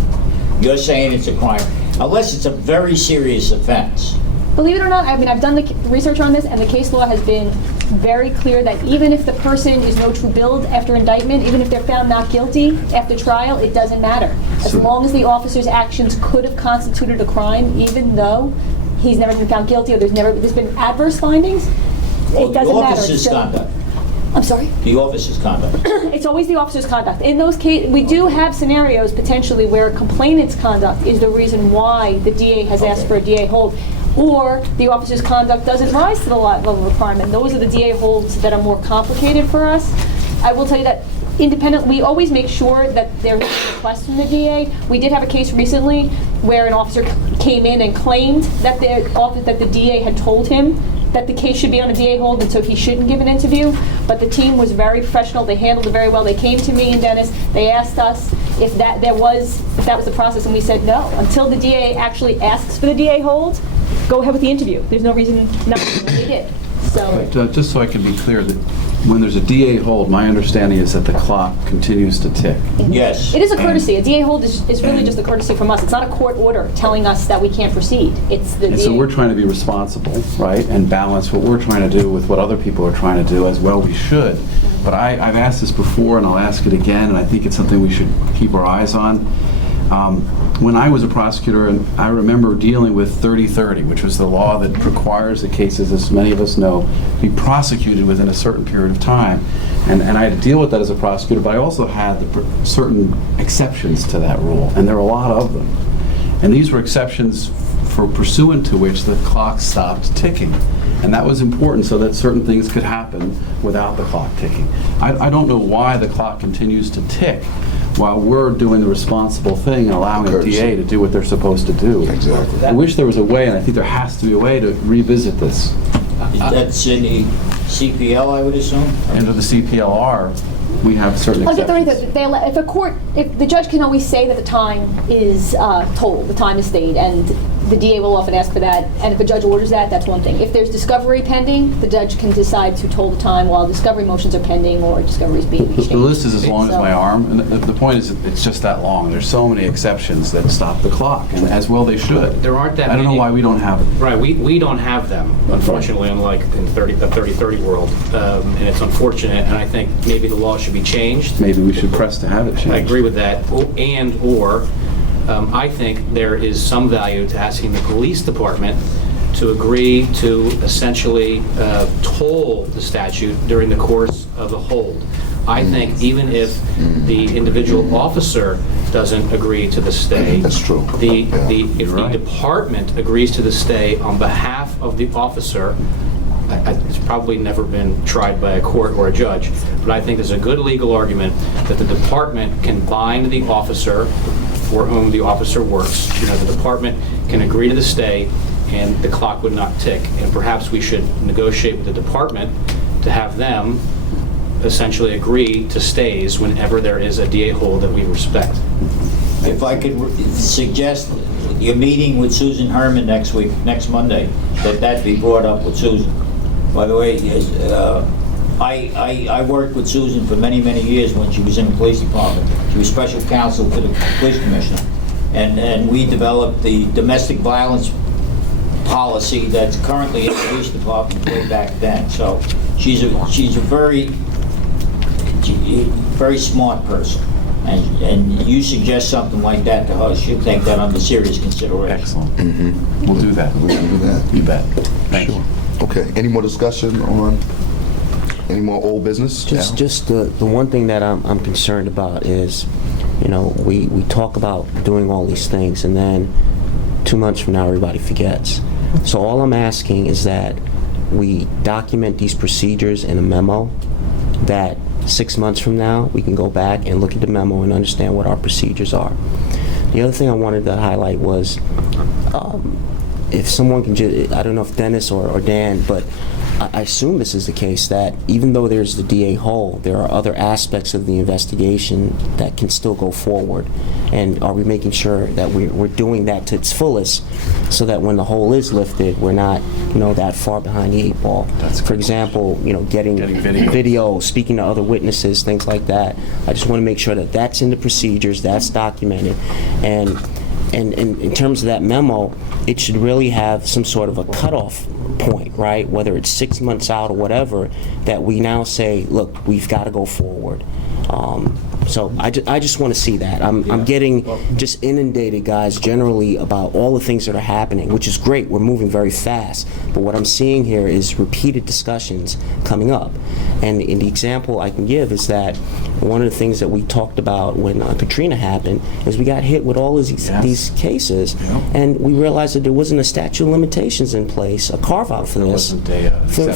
you're saying it's a crime, unless it's a very serious offense. Believe it or not, I mean, I've done the research on this, and the case law has been very clear that even if the person is no true billed after indictment, even if they're found not guilty after trial, it doesn't matter. As long as the officer's actions could have constituted a crime, even though he's never been found guilty or there's been adverse findings, it doesn't matter. The It's officer's still- conduct. I'm sorry? The officer's conduct. It's always the officer's conduct. In those cases, we do have scenarios potentially where a complainant's conduct is the reason why the DA has asked for a DA hold, or the officer's conduct doesn't rise to the level of requirement. Those are the DA holds that are more complicated for us. I will tell you that independent, we always make sure that there's a request from the DA. We did have a case recently where an officer came in and claimed that the DA had told him that the case should be on a DA hold and so he shouldn't give an interview, but the team was very professional, they handled it very well. They came to me and Dennis, they asked us if that was the process, and we said no. Until the DA actually asks for the DA hold, go ahead with the interview. There's no reason not to, and they did. So, Just so I can be clear, that when there's a DA hold, my understanding is that the clock continues to tick. Yes. it is a courtesy. A DA hold is really just a courtesy from us. It's not a court order telling us that we can't proceed. It's the And DA. so we're trying to be responsible, right, and balance what we're trying to do with what other people are trying to do, as well we should. But I've asked this before, and I'll ask it again, and I think it's something we should keep our eyes on. When I was a prosecutor, and I remember dealing with 30-30, which was the law that requires the cases, as many of us know, be prosecuted within a certain period of time. And I had to deal with that as a prosecutor, but I also had certain exceptions to that rule, and there are a lot of them. And these were exceptions for pursuant to which the clock stopped ticking. And that was important so that certain things could happen without the clock ticking. I don't know why the clock continues to tick while we're doing the responsible thing and allowing a DA to do what they're supposed to do. Exactly. I wish there was a way, and I think there has to be a way to revisit this. That's in the CPL, I would assume? Under the CPLR, we have certain Under exceptions. 30, if the judge can always say that the time is told, the time is stayed, and the DA will often ask for that, and if a judge orders that, that's one thing. If there's discovery pending, the judge can decide to toll the time while discovery motions are pending or discovery is being exchanged. The list is as long as So- my arm, and the point is, it's just that long. There's so many exceptions that stop the clock, and as well they should. There aren't that I don't know many- why we don't have it. Right, we don't have them, unfortunately, unlike in the 30-30 world. And it's unfortunate, and I think maybe the law should be changed. Maybe we should press to have it changed. I agree with that. And/or, I think there is some value to asking the police department to agree to essentially toll the statute during the course of the hold. I think even if the individual officer doesn't agree to the stay. That's true. If You're the right. department agrees to the stay on behalf of the officer, it's probably never been tried by a court or a judge, but I think there's a good legal argument that the department can bind the officer for whom the officer works. You know, the department can agree to the stay and the clock would not tick. And perhaps we should negotiate with the department to have them essentially agree to stays whenever there is a DA hold that we respect. If I could suggest your meeting with Susan Herman next week, next Monday, that be brought up with Susan. By the way, I worked with Susan for many, many years when she was in the police department. She was special counsel to the police commissioner. And we developed the domestic violence policy that's currently in the police department way back then. So she's a very smart person. And you suggest something like that to her, she'll take that under serious consideration. Excellent. We'll do that. We can do that. You bet. Thank you. Sure. Okay, any more discussion on, any more old business? Al? Just the one thing that I'm concerned about is, you know, we talk about doing all these things, and then 2 months from now, everybody forgets. So all I'm asking is that we document these procedures in a memo, that 6 months from now, we can go back and look at the memo and understand what our procedures are. The other thing I wanted to highlight was, if someone can just, I don't know if Dennis or Dan, but I assume this is the case, that even though there's the DA hole, there are other aspects of the investigation that can still go forward. And are we making sure that we're doing that to its fullest, so that when the hole is lifted, we're not, that far behind the 8 ball? For example, getting video, speaking to other witnesses, things like that. I just want to make sure that that's in the procedures, that's documented. And in terms of that memo, it should really have some sort of a cutoff point, right? Whether it's 6 months out or whatever, that we now say, look, we've got to go forward. So I just want to see that. I'm getting just inundated, guys, generally about all the things that are happening, which is great. We're moving very fast. But what I'm seeing here is repeated discussions coming up. And the example I can give is that one of the things that we talked about when Katrina happened is we got hit with all of these cases, and we realized that there wasn't a statute of limitations in place, a carve-out for this,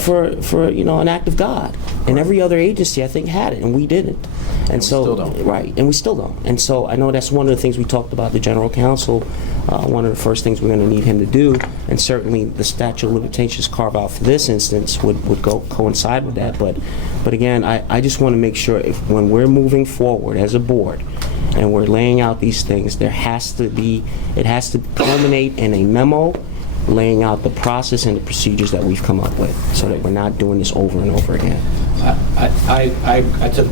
for an act of God. And every other agency, I think, had it, and we didn't. And so, still don't. Right, and we still don't. And so I know that's one of the things we talked about the general counsel, one of the first things we're going to need him to do, and certainly the statute of limitations carve out for this instance would coincide with that. But again, I just want to make sure when we're moving forward as a board and we're laying out these things, it has to culminate in a memo laying out the process and the procedures that we've come up with, so that we're not doing this over and over again. I took,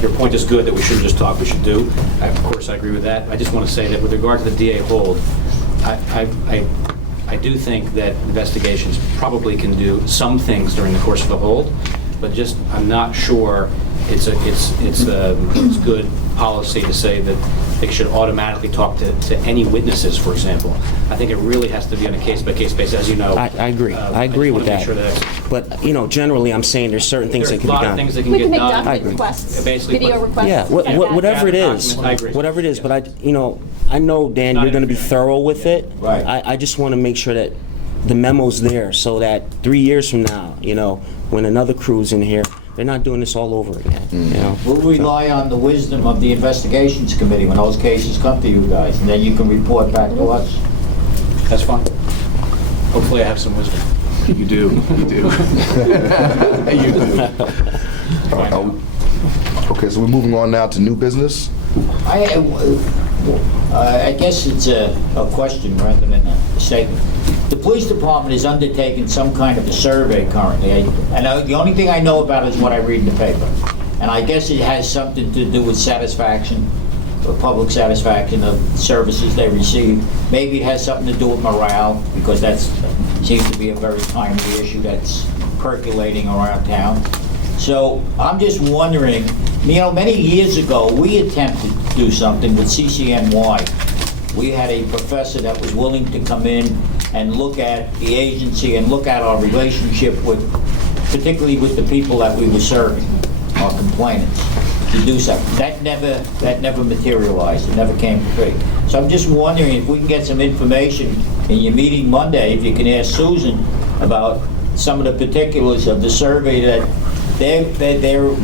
your point is good that we shouldn't just talk, we should do. Of course, I agree with that. I just want to say that with regard to the DA hold, I do think that investigations probably can do some things during the course of the hold, but just I'm not sure it's good policy to say that they should automatically talk to any witnesses, for example. I think it really has to be on a case-by-case basis, as you know. I agree. I agree with that. But, generally, I'm saying there's certain things that can be done. There's a lot of things that can We get can make done. document requests, Basically, video requests. Yeah, things like that. whatever it is. I agree. Whatever it is, but I know, Dan, you're going to be thorough with it. Right. I just want to make sure that the memo's there, so that 3 years from now, when another crew's in here, they're not doing this all over again. We'll rely on the wisdom of the investigations committee when those cases come to you guys, and then you can report back to us. That's fine. Hopefully I have some wisdom. You do. You do. You do. Okay, so we're moving on now to new business. I guess it's a question rather than a statement. The police department is undertaking some kind of a survey currently, and the only thing I know about it is what I read in the paper. And I guess it has something to do with satisfaction, or public satisfaction of services they receive. Maybe it has something to do with morale, because that seems to be a very timely issue that's percolating around town. So I'm just wondering, many years ago, we attempted to do something with CCNY. We had a professor that was willing to come in and look at the agency and look at our relationship with, particularly with the people that we were serving, our complainants, to do something. That never materialized. It never came to be. So I'm just wondering if we can get some information in your meeting Monday, if you can ask Susan about some of the particulars of the survey that they're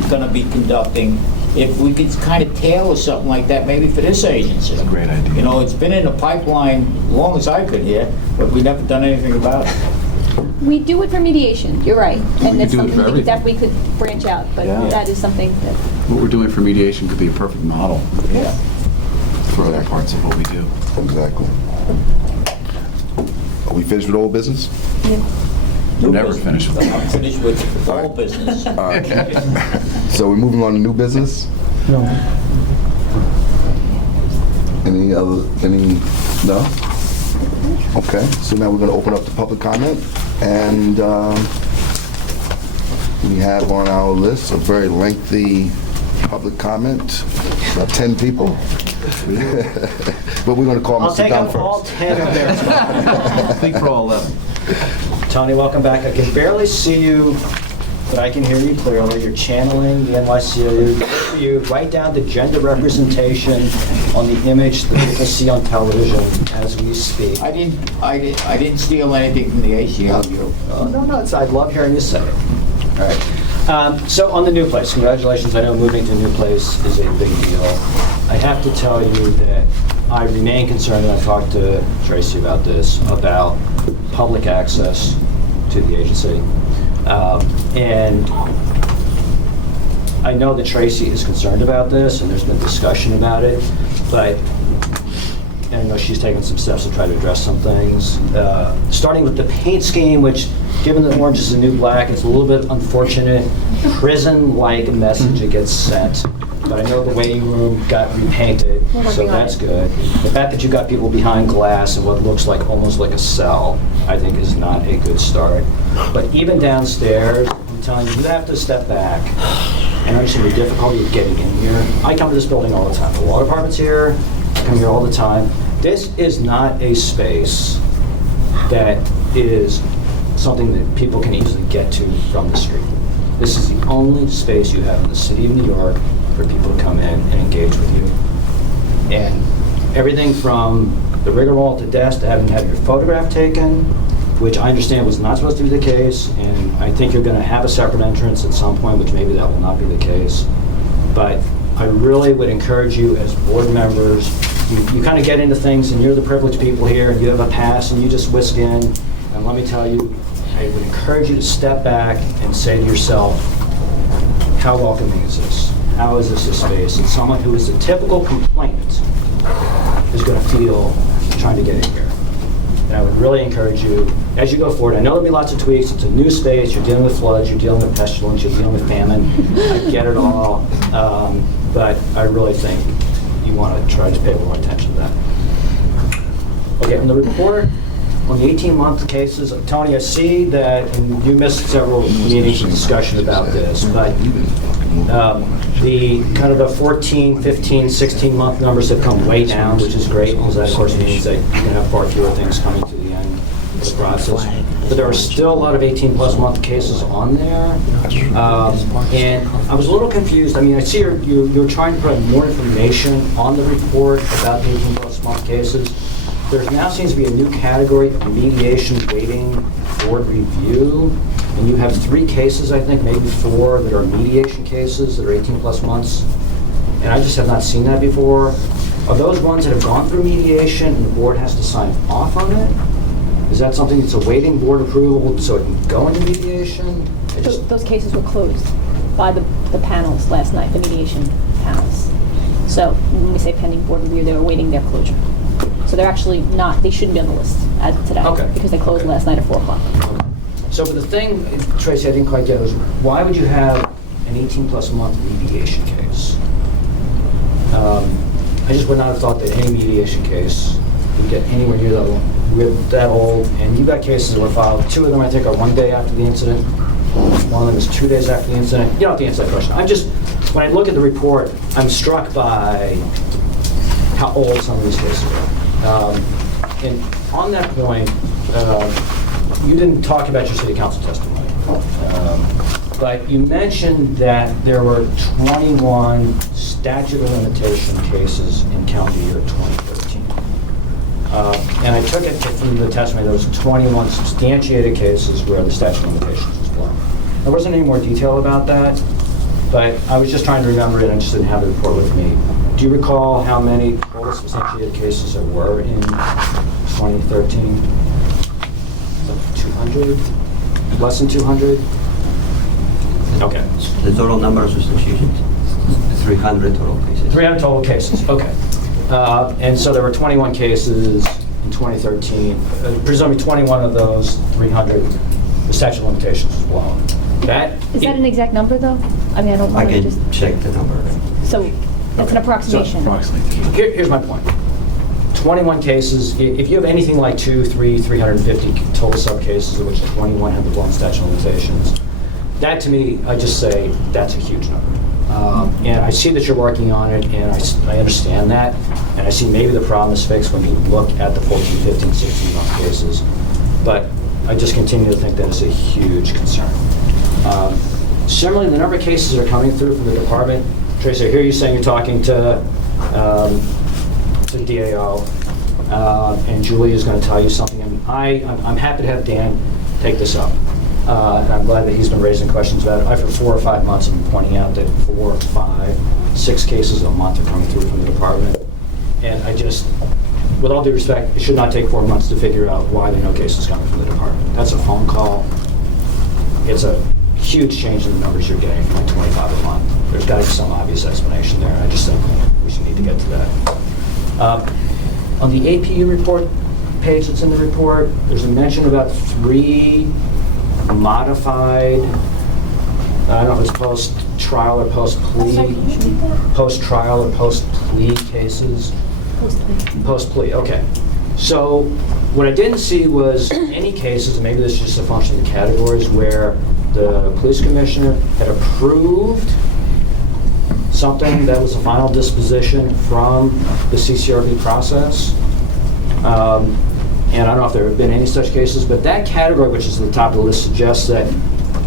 going to be conducting, if we could kind of tailor something like that maybe for this agency. It's a great idea. It's been in the pipeline as long as I've been here, but we've never done anything about it. We do it for mediation, you're right. And that's do it something for that we could branch out, but Yeah. that is something that, What we're doing for mediation could be a perfect model Yeah. for other parts of what we do. Exactly. Are we finished with old business? We're never finished with I'm that. finished with all business. So we're moving on to new business? No. No? Okay, so now we're going to open up to public comment, and we have on our list a very lengthy public comment, about 10 people. But we're going to call I'll Mr. take Dunn up all first. 10 of theirs. I think for all 11. Tony, welcome back. I can barely see you, but I can hear you clearly. You're channeling the NYC. Good for you. Right down to gender representation on the image that people see on television as we speak. I didn't steal anything from the ACLU. No, I'd love hearing you say it. All right. So on the new place, congratulations. I know moving to a new place is a big deal. I have to tell you that I remain concerned, and I've talked to Tracy about this, about public access to the agency. And I know that Tracy is concerned about this, and there's been discussion about it, but and I know she's taken some steps to try to address some things. Starting with the paint scheme, which, given that orange is the new black, it's a little bit unfortunate, prison-like message it gets sent. But I know the waiting room got repainted, so that's good. The fact that you got people behind glass in what looks like almost like a cell, I think is not a good start. But even downstairs, I'm telling you, you have to step back and understand the difficulty of getting in here. I come to this building all the time. The water department's here, I come here all the time. This is not a space that is something that people can easily get to from the street. This is the only space you have in the city of New York for people to come in and engage with you. And everything from the rigmarole to desk to having had your photograph taken, which I understand was not supposed to be the case, and I think you're going to have a separate entrance at some point, which maybe that will not be the case. But I really would encourage you as board members, you kind of get into things and you're the privileged people here and you have a pass and you just whisk in. And let me tell you, I would encourage you to step back and say to yourself, how welcoming is this? How is this a space? And someone who is a typical complainant is going to feel trying to get in here. And I would really encourage you, as you go forward, I know there'll be lots of tweaks, it's a new space, you're dealing with floods, you're dealing with pestilence, you're dealing with famine, I get it all, but I really think you want to try to pay more attention to that. Okay, on the report, on the 18-month cases, Tony, I see that, and you missed several meetings of discussion about this, but the kind of the 14, 15, 16-month numbers have come way down, which is great, because that, of course, means that you can have far fewer things coming to the end of the process. But there are still a lot of 18-plus month cases on there, and I was a little confused. I mean, I see you're trying to put more information on the report about the 18-plus month cases. There now seems to be a new category of mediation waiting board review, and you have 3 cases, I think, maybe 4, that are mediation cases that are 18-plus months, and I just have not seen that before. Are those ones that have gone through mediation and the board has to sign off on it? Is that something that's awaiting board approval so it can go into mediation? Those cases were closed by the panels last night, the mediation panels. So when we say pending board review, they were awaiting their closure. So they're actually not, they shouldn't be on the list as of today. Okay. Because they closed last night at 4 o'clock. Okay. So but the thing, Tracy, I didn't quite get is, why would you have an 18-plus month mediation case? I just would not have thought that any mediation case would get anywhere near that long. We're that old, and you've got cases that were filed. 2 of them, I think, are 1 day after the incident. 1 of them is 2 days after the incident. You don't have to answer that question. I'm just, when I look at the report, I'm struck by how old some of these cases are. And on that point, you didn't talk about your city council testimony, but you mentioned that there were 21 statute of limitation cases in calendar year 2013. And I took it from the testimony, there was 21 substantiated cases where the statute of limitations was blown. There wasn't any more detail about that, but I was just trying to remember it, I just didn't have the report with me. Do you recall how many total substantiated cases there were in 2013? 200? Less than 200? Okay. The total number of substitutions? 300 total cases. 300 total cases, okay. And so there were 21 cases in 2013. Presumably 21 of those 300, the statute of limitations was blown. Is that an exact number, though? I mean, I don't want to just... I can check the number. So that's an approximation. So, here's my point. 21 cases, if you have anything like 350 total sub-cases, of which 21 have the blown statute of limitations, that to me, I just say, that's a huge number. And I see that you're working on it, and I understand that, and I see maybe the problem is fixed when you look at the 14, 15, 16-month cases, but I just continue to think that is a huge concern. Similarly, the number of cases that are coming through from the department, Tracy, I hear you saying you're talking to DAO, and Julie is going to tell you something, and I'm happy to have Dan take this up. and I'm glad that he's been raising questions about it. For 4 or 5 months, I've been pointing out that 4, 5, 6 cases a month are coming through from the department. And I just, with all due respect, it should not take 4 months to figure out why there are no cases coming from the department. That's a phone call. It's a huge change in the numbers you're getting from like 25 a month. There's got to be some obvious explanation there. I just think we should need to get to that. On the APU report page that's in the report, there's a mention about 3 modified, I don't know if it's post-trial or post-plea, post-trial or post-plea cases. Post-plea, okay. So what I didn't see was any cases, and maybe this is just a function of the categories, where the police commissioner had approved something that was a final disposition from the CCRB process. And I don't know if there have been any such cases, but that category, which is at the top of the list, suggests that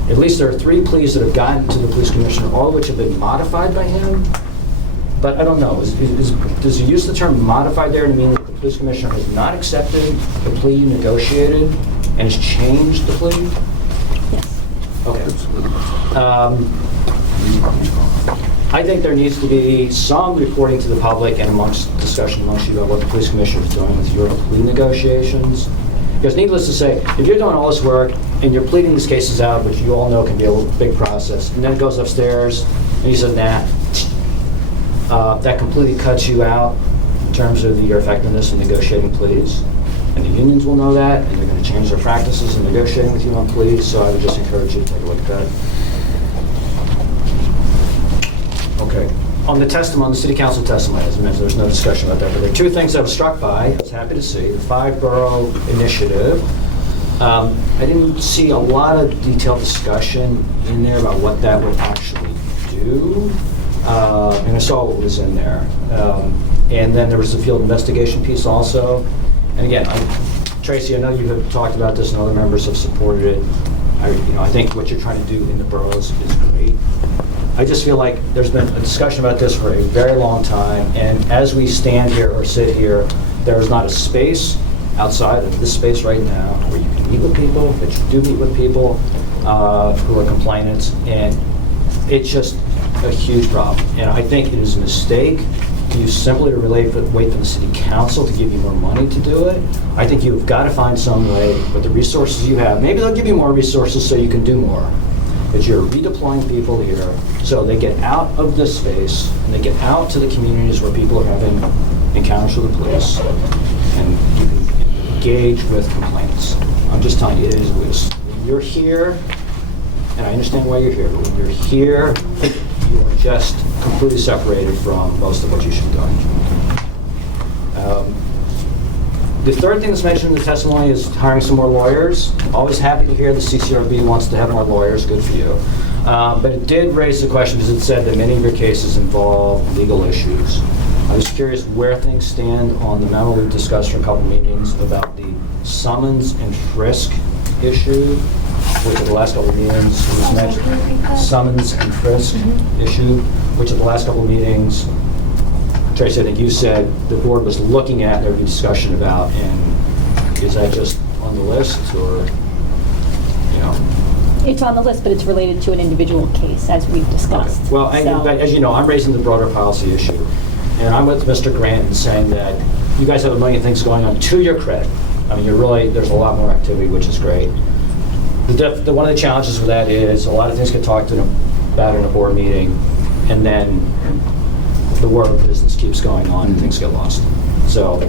at least there are 3 pleas that have gotten to the police commissioner, all of which have been modified by him. But I don't know, does he use the term modified there to mean that the police commissioner has not accepted the plea you negotiated and has changed the plea? Yes. Okay. I think there needs to be some reporting to the public and discussion amongst you about what the police commissioner is doing with your plea negotiations. Because needless to say, if you're doing all this work and you're pleading these cases out, which you all know can be a big process, and then it goes upstairs and you said, nah, that completely cuts you out in terms of your effectiveness in negotiating pleas. And the unions will know that, and they're going to change their practices in negotiating with you on pleas, so I would just encourage you to take a look at that. Okay. On the testimony, the city council testimony, as I mentioned, there's no discussion about that, but there are 2 things I was struck by, I was happy to see. The 5-borough initiative. I didn't see a lot of detailed discussion in there about what that would actually do. And I saw what was in there. And then there was the field investigation piece also. And again, Tracy, I know you have talked about this and other members have supported it. I think what you're trying to do in the boroughs is great. I just feel like there's been a discussion about this for a very long time, and as we stand here or sit here, there is not a space outside of this space right now where you can meet with people, that you do meet with people who are complainants, and it's just a huge problem. And I think it is a mistake to use simply to wait for the city council to give you more money to do it. I think you've got to find some way with the resources you have. Maybe they'll give you more resources so you can do more. That you're redeploying people here so they get out of this space and they get out to the communities where people are having encounters with the police and you can engage with complaints. I'm just telling you, it is loose. When you're here, and I understand why you're here, but when you're here, you are just completely separated from most of what you should be doing. The third thing that's mentioned in the testimony is hiring some more lawyers. Always happy to hear the CCRB wants to have more lawyers, good for you. But it did raise the question, because it said that many of your cases involve legal issues. I was curious where things stand on the memo we discussed for a couple meetings about the summons and frisk issue, which at the last couple meetings was mentioned. Summons and frisk issue, which at the last couple meetings, Tracy, I think you said the board was looking at, there would be discussion about, and is that just on the list, or, you know? It's on the list, but it's related to an individual case, as we've discussed. Okay. Well, as you know, I'm raising the broader policy issue, and I'm with Mr. Grant in saying that you guys have a million things going on, to your credit. I mean, there's a lot more activity, which is great. One of the challenges with that is a lot of things get talked about in a board meeting, and then the world of business keeps going on and things get lost. So to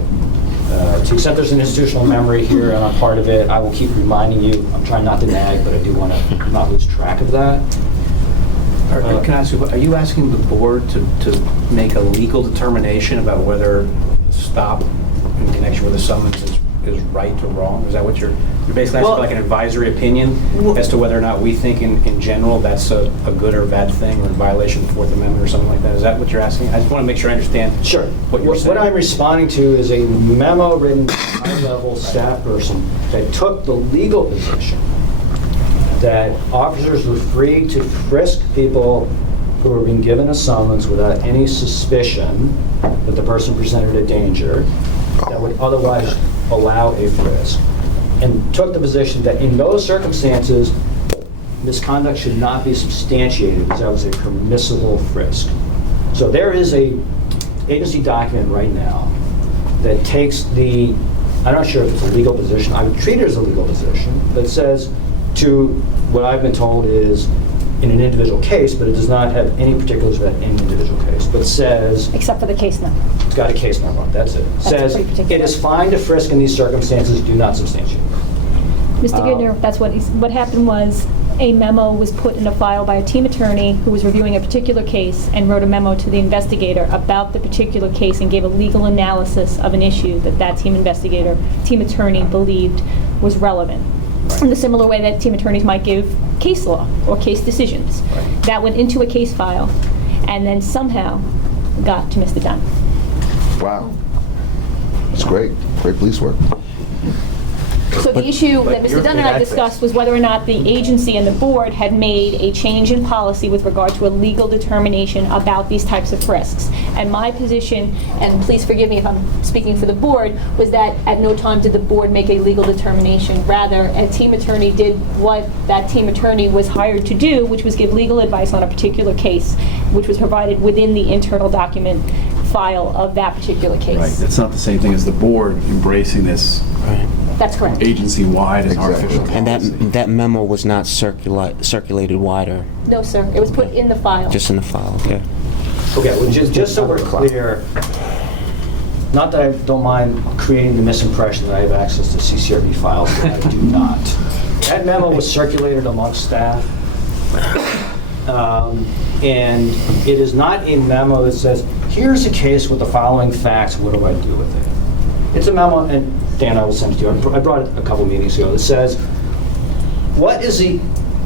the extent there's an institutional memory here and I'm part of it, I will keep reminding you. I'm trying not to nag, but I do want to not lose track of that. Can I ask you, are you asking the board to make a legal determination about whether stop in connection with a summons is right or wrong? Is that what you're basically asking, like an advisory opinion as to whether or not we think in general that's a good or bad thing or in violation of the Fourth Amendment or something like that? Is that what you're asking? I just want to make sure I understand what you're saying. What I'm responding to is a memo written by a high-level staff person that took the legal position that officers were free to frisk people who were being given a summons without any suspicion that the person presented a danger that would otherwise allow a frisk, and took the position that in those circumstances, misconduct should not be substantiated because that was a permissible frisk. So there is a agency document right now that takes the, I'm not sure if it's a legal position, I would treat it as a legal position, that says to what I've been told is in an individual case, but it does not have any particulars about any individual case, but says, Except for the case number. it's got a case number on it, that's it. Says, pretty particular. it is fine to frisk in these circumstances, do not substantiate. Mr. Gidner, that's what happened was a memo was put in a file by a team attorney who was reviewing a particular case and wrote a memo to the investigator about the particular case and gave a legal analysis of an issue that team attorney believed was relevant. In the similar way that team attorneys might give case law or case decisions. Right. That went into a case file and then somehow got to Mr. Dunn. Wow. It's great. Great police work. So the issue that but Mr. Dunn and I discussed was whether or not the agency and the board had made a change in policy with regard to a legal determination about these types of frisks. And my position, and please forgive me if I'm speaking for the board, was that at no time did the board make a legal determination. Rather, a team attorney did what that team attorney was hired to do, which was give legal advice on a particular case, which was provided within the internal document file of that particular case. Right, that's not the same thing as the board embracing this That's correct. agency-wide as our Exactly. official And policy. that memo was not circulated wider, No, sir. It was put in the file. just in the file, okay? Okay, well, just so we're clear, not that I don't mind creating the misimpression that I have access to CCRB files, but I do not. That memo was circulated amongst staff, and it is not a memo that says, here's a case with the following facts, what do I do with it? It's a memo, and Dan, I will send it to you. I brought it a couple meetings ago. That says, what is the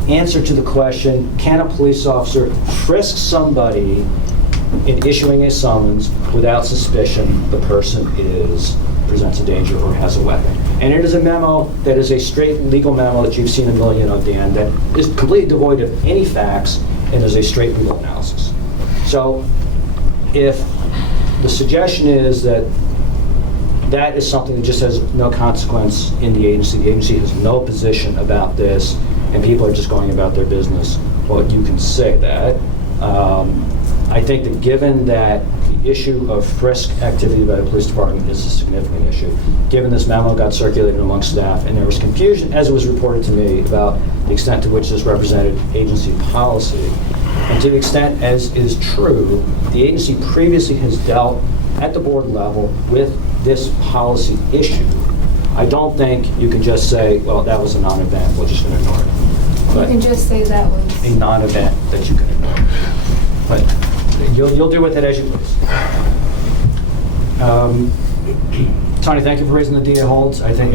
answer to the question, can a police officer frisk somebody in issuing a summons without suspicion the person presents a danger or has a weapon? And it is a memo that is a straight legal memo that you've seen a million of, Dan, that is completely devoid of any facts and is a straight legal analysis. So if the suggestion is that that is something that just has no consequence in the agency has no position about this, and people are just going about their business, well, you can say that. I think that given that the issue of frisk activity by the police department is a significant issue, given this memo got circulated among staff, and there was confusion, as it was reported to me, about the extent to which this represented agency policy, and to the extent as is true, the agency previously has dealt at the board level with this policy issue. I don't think you can just say, well, that was a non-event, we're just going to ignore it. But You can just say that was. a non-event that you can ignore. But you'll do with it as you please. Tony, thank you for raising the DA holds. I think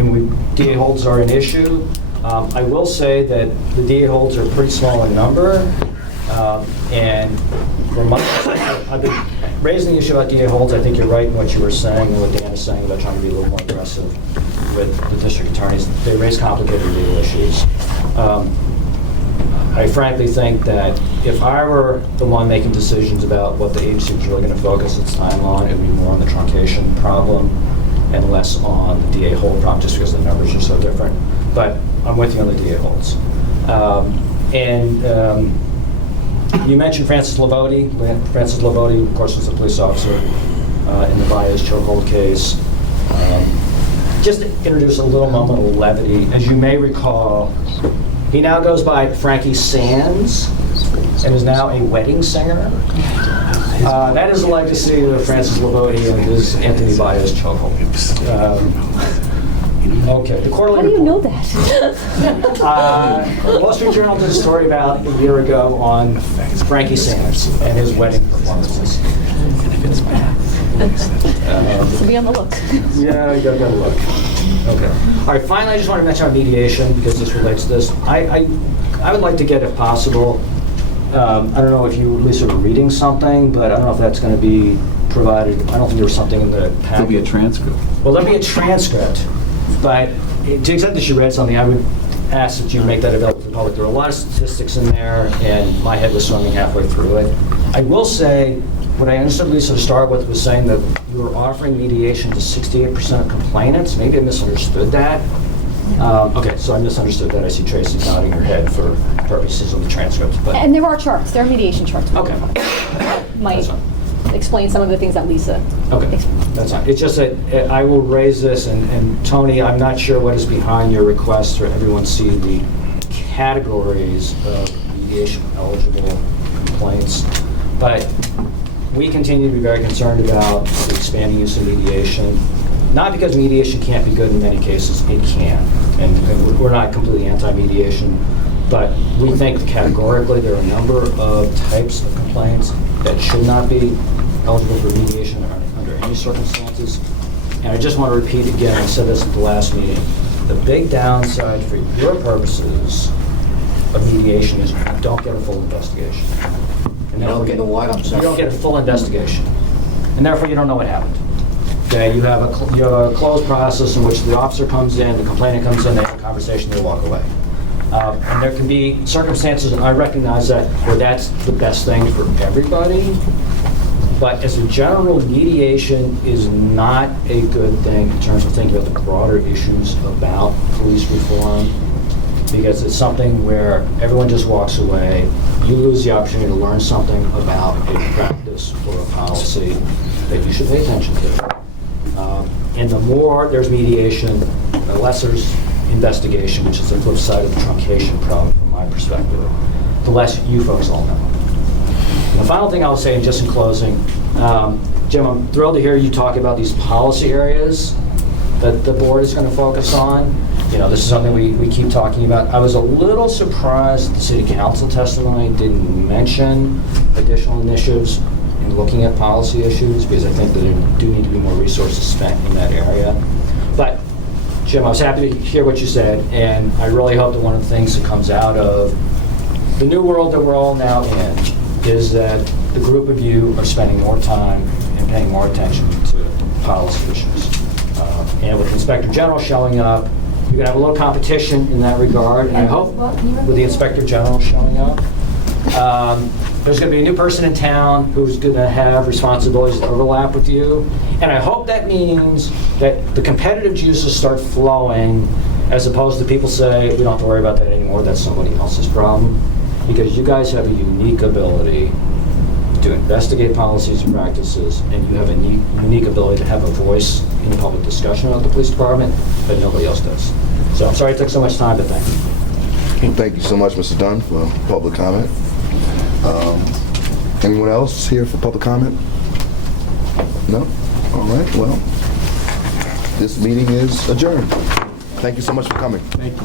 DA holds are an issue. I will say that the DA holds are pretty small in number. And for months, I've been raising the issue about DA holds. I think you're right in what you were saying and what Dan is saying about trying to be a little more aggressive with the district attorneys. They raise complicated legal issues. I frankly think that if I were the one making decisions about what the agency was really going to focus its time on, it would be more on the truncation problem and less on the DA hold problem, just because the numbers are so different. But I'm with you on the DA holds. You mentioned Francis Lavoti. Francis Lavoti, of course, was a police officer in the Baez chokehold case. Just to introduce a little moment of levity, as you may recall, he now goes by Frankie Sands and is now a wedding singer. That is the legacy of Francis Lavoti and his Anthony Baez chokehold. Okay, the quarterly How do you report. know that? Wall Street Journal did a story about a year ago on Frankie Sands and his wedding performances. So be on the look. Yeah, you gotta look. Okay. All right, finally, I just want to mention our mediation, because this relates to this. I would like to get, if possible, I don't know if you, Lisa, were reading something, but I don't know if that's going to be provided. I don't think there was something in the packet. There'll be a transcript. Well, there'll be a transcript, but to the extent that you read something, I would ask that you make that available to the public. There are a lot of statistics in there, and my head was swimming halfway through it. I will say, what I understood Lisa to start with was saying that you were offering mediation to 68% of complainants. Maybe I misunderstood that. Okay, so I misunderstood that. I see Tracy nodding her head for purposes of the transcript, but, And there are charts, there are mediation charts. okay. Might That's fine. explain some of the things that Lisa Okay, explained. that's fine. It's just that I will raise this, and Tony, I'm not sure what is behind your request for everyone to see the categories of mediation eligible complaints, but we continue to be very concerned about the expanding use of mediation. Not because mediation can't be good in many cases, it can, and we're not completely anti-mediation, but we think categorically there are a number of types of complaints that should not be eligible for mediation under any circumstances. And I just want to repeat again, I said this at the last meeting, the big downside for your purposes of mediation is you don't get a full investigation. And You don't get a what, I'm You sorry? don't get a full investigation, and therefore you don't know what happened. Okay, you have a closed process in which the officer comes in, the complainant comes in, they have a conversation, they walk away. And there can be circumstances, and I recognize that, where that's the best thing for everybody. But as a general, mediation is not a good thing in terms of thinking about the broader issues about police reform, because it's something where everyone just walks away. You lose the opportunity to learn something about a practice or a policy that you should pay attention to. And the more there's mediation, the less there's investigation, which is the flip side of the truncation problem from my perspective, the less you folks all know. And the final thing I'll say, just in closing, Jim, I'm thrilled to hear you talk about these policy areas that the board is going to focus on. You know, this is something we keep talking about. I was a little surprised the city council testimony didn't mention additional initiatives in looking at policy issues, because I think that there do need to be more resources spent in that area. But Jim, I was happy to hear what you said, and I really hope that one of the things that comes out of the new world that we're all now in is that the group of you are spending more time and paying more attention to policy issues. And with Inspector General showing up, you're going to have a little competition in that regard, and I hope with the Inspector General showing up. There's going to be a new person in town who's going to have responsibilities that overlap with you. And I hope that means that the competitive juices start flowing, as opposed to people say, we don't have to worry about that anymore, that's somebody else's problem. Because you guys have a unique ability to investigate policies and practices, and you have a unique ability to have a voice in the public discussion about the police department that nobody else does. So I'm sorry it took so much time, but thank you. Thank you so much, Mr. Dunn, for public comment. Anyone else here for public comment? No? All right, well, this meeting is adjourned. Thank you so much for coming. Thank you.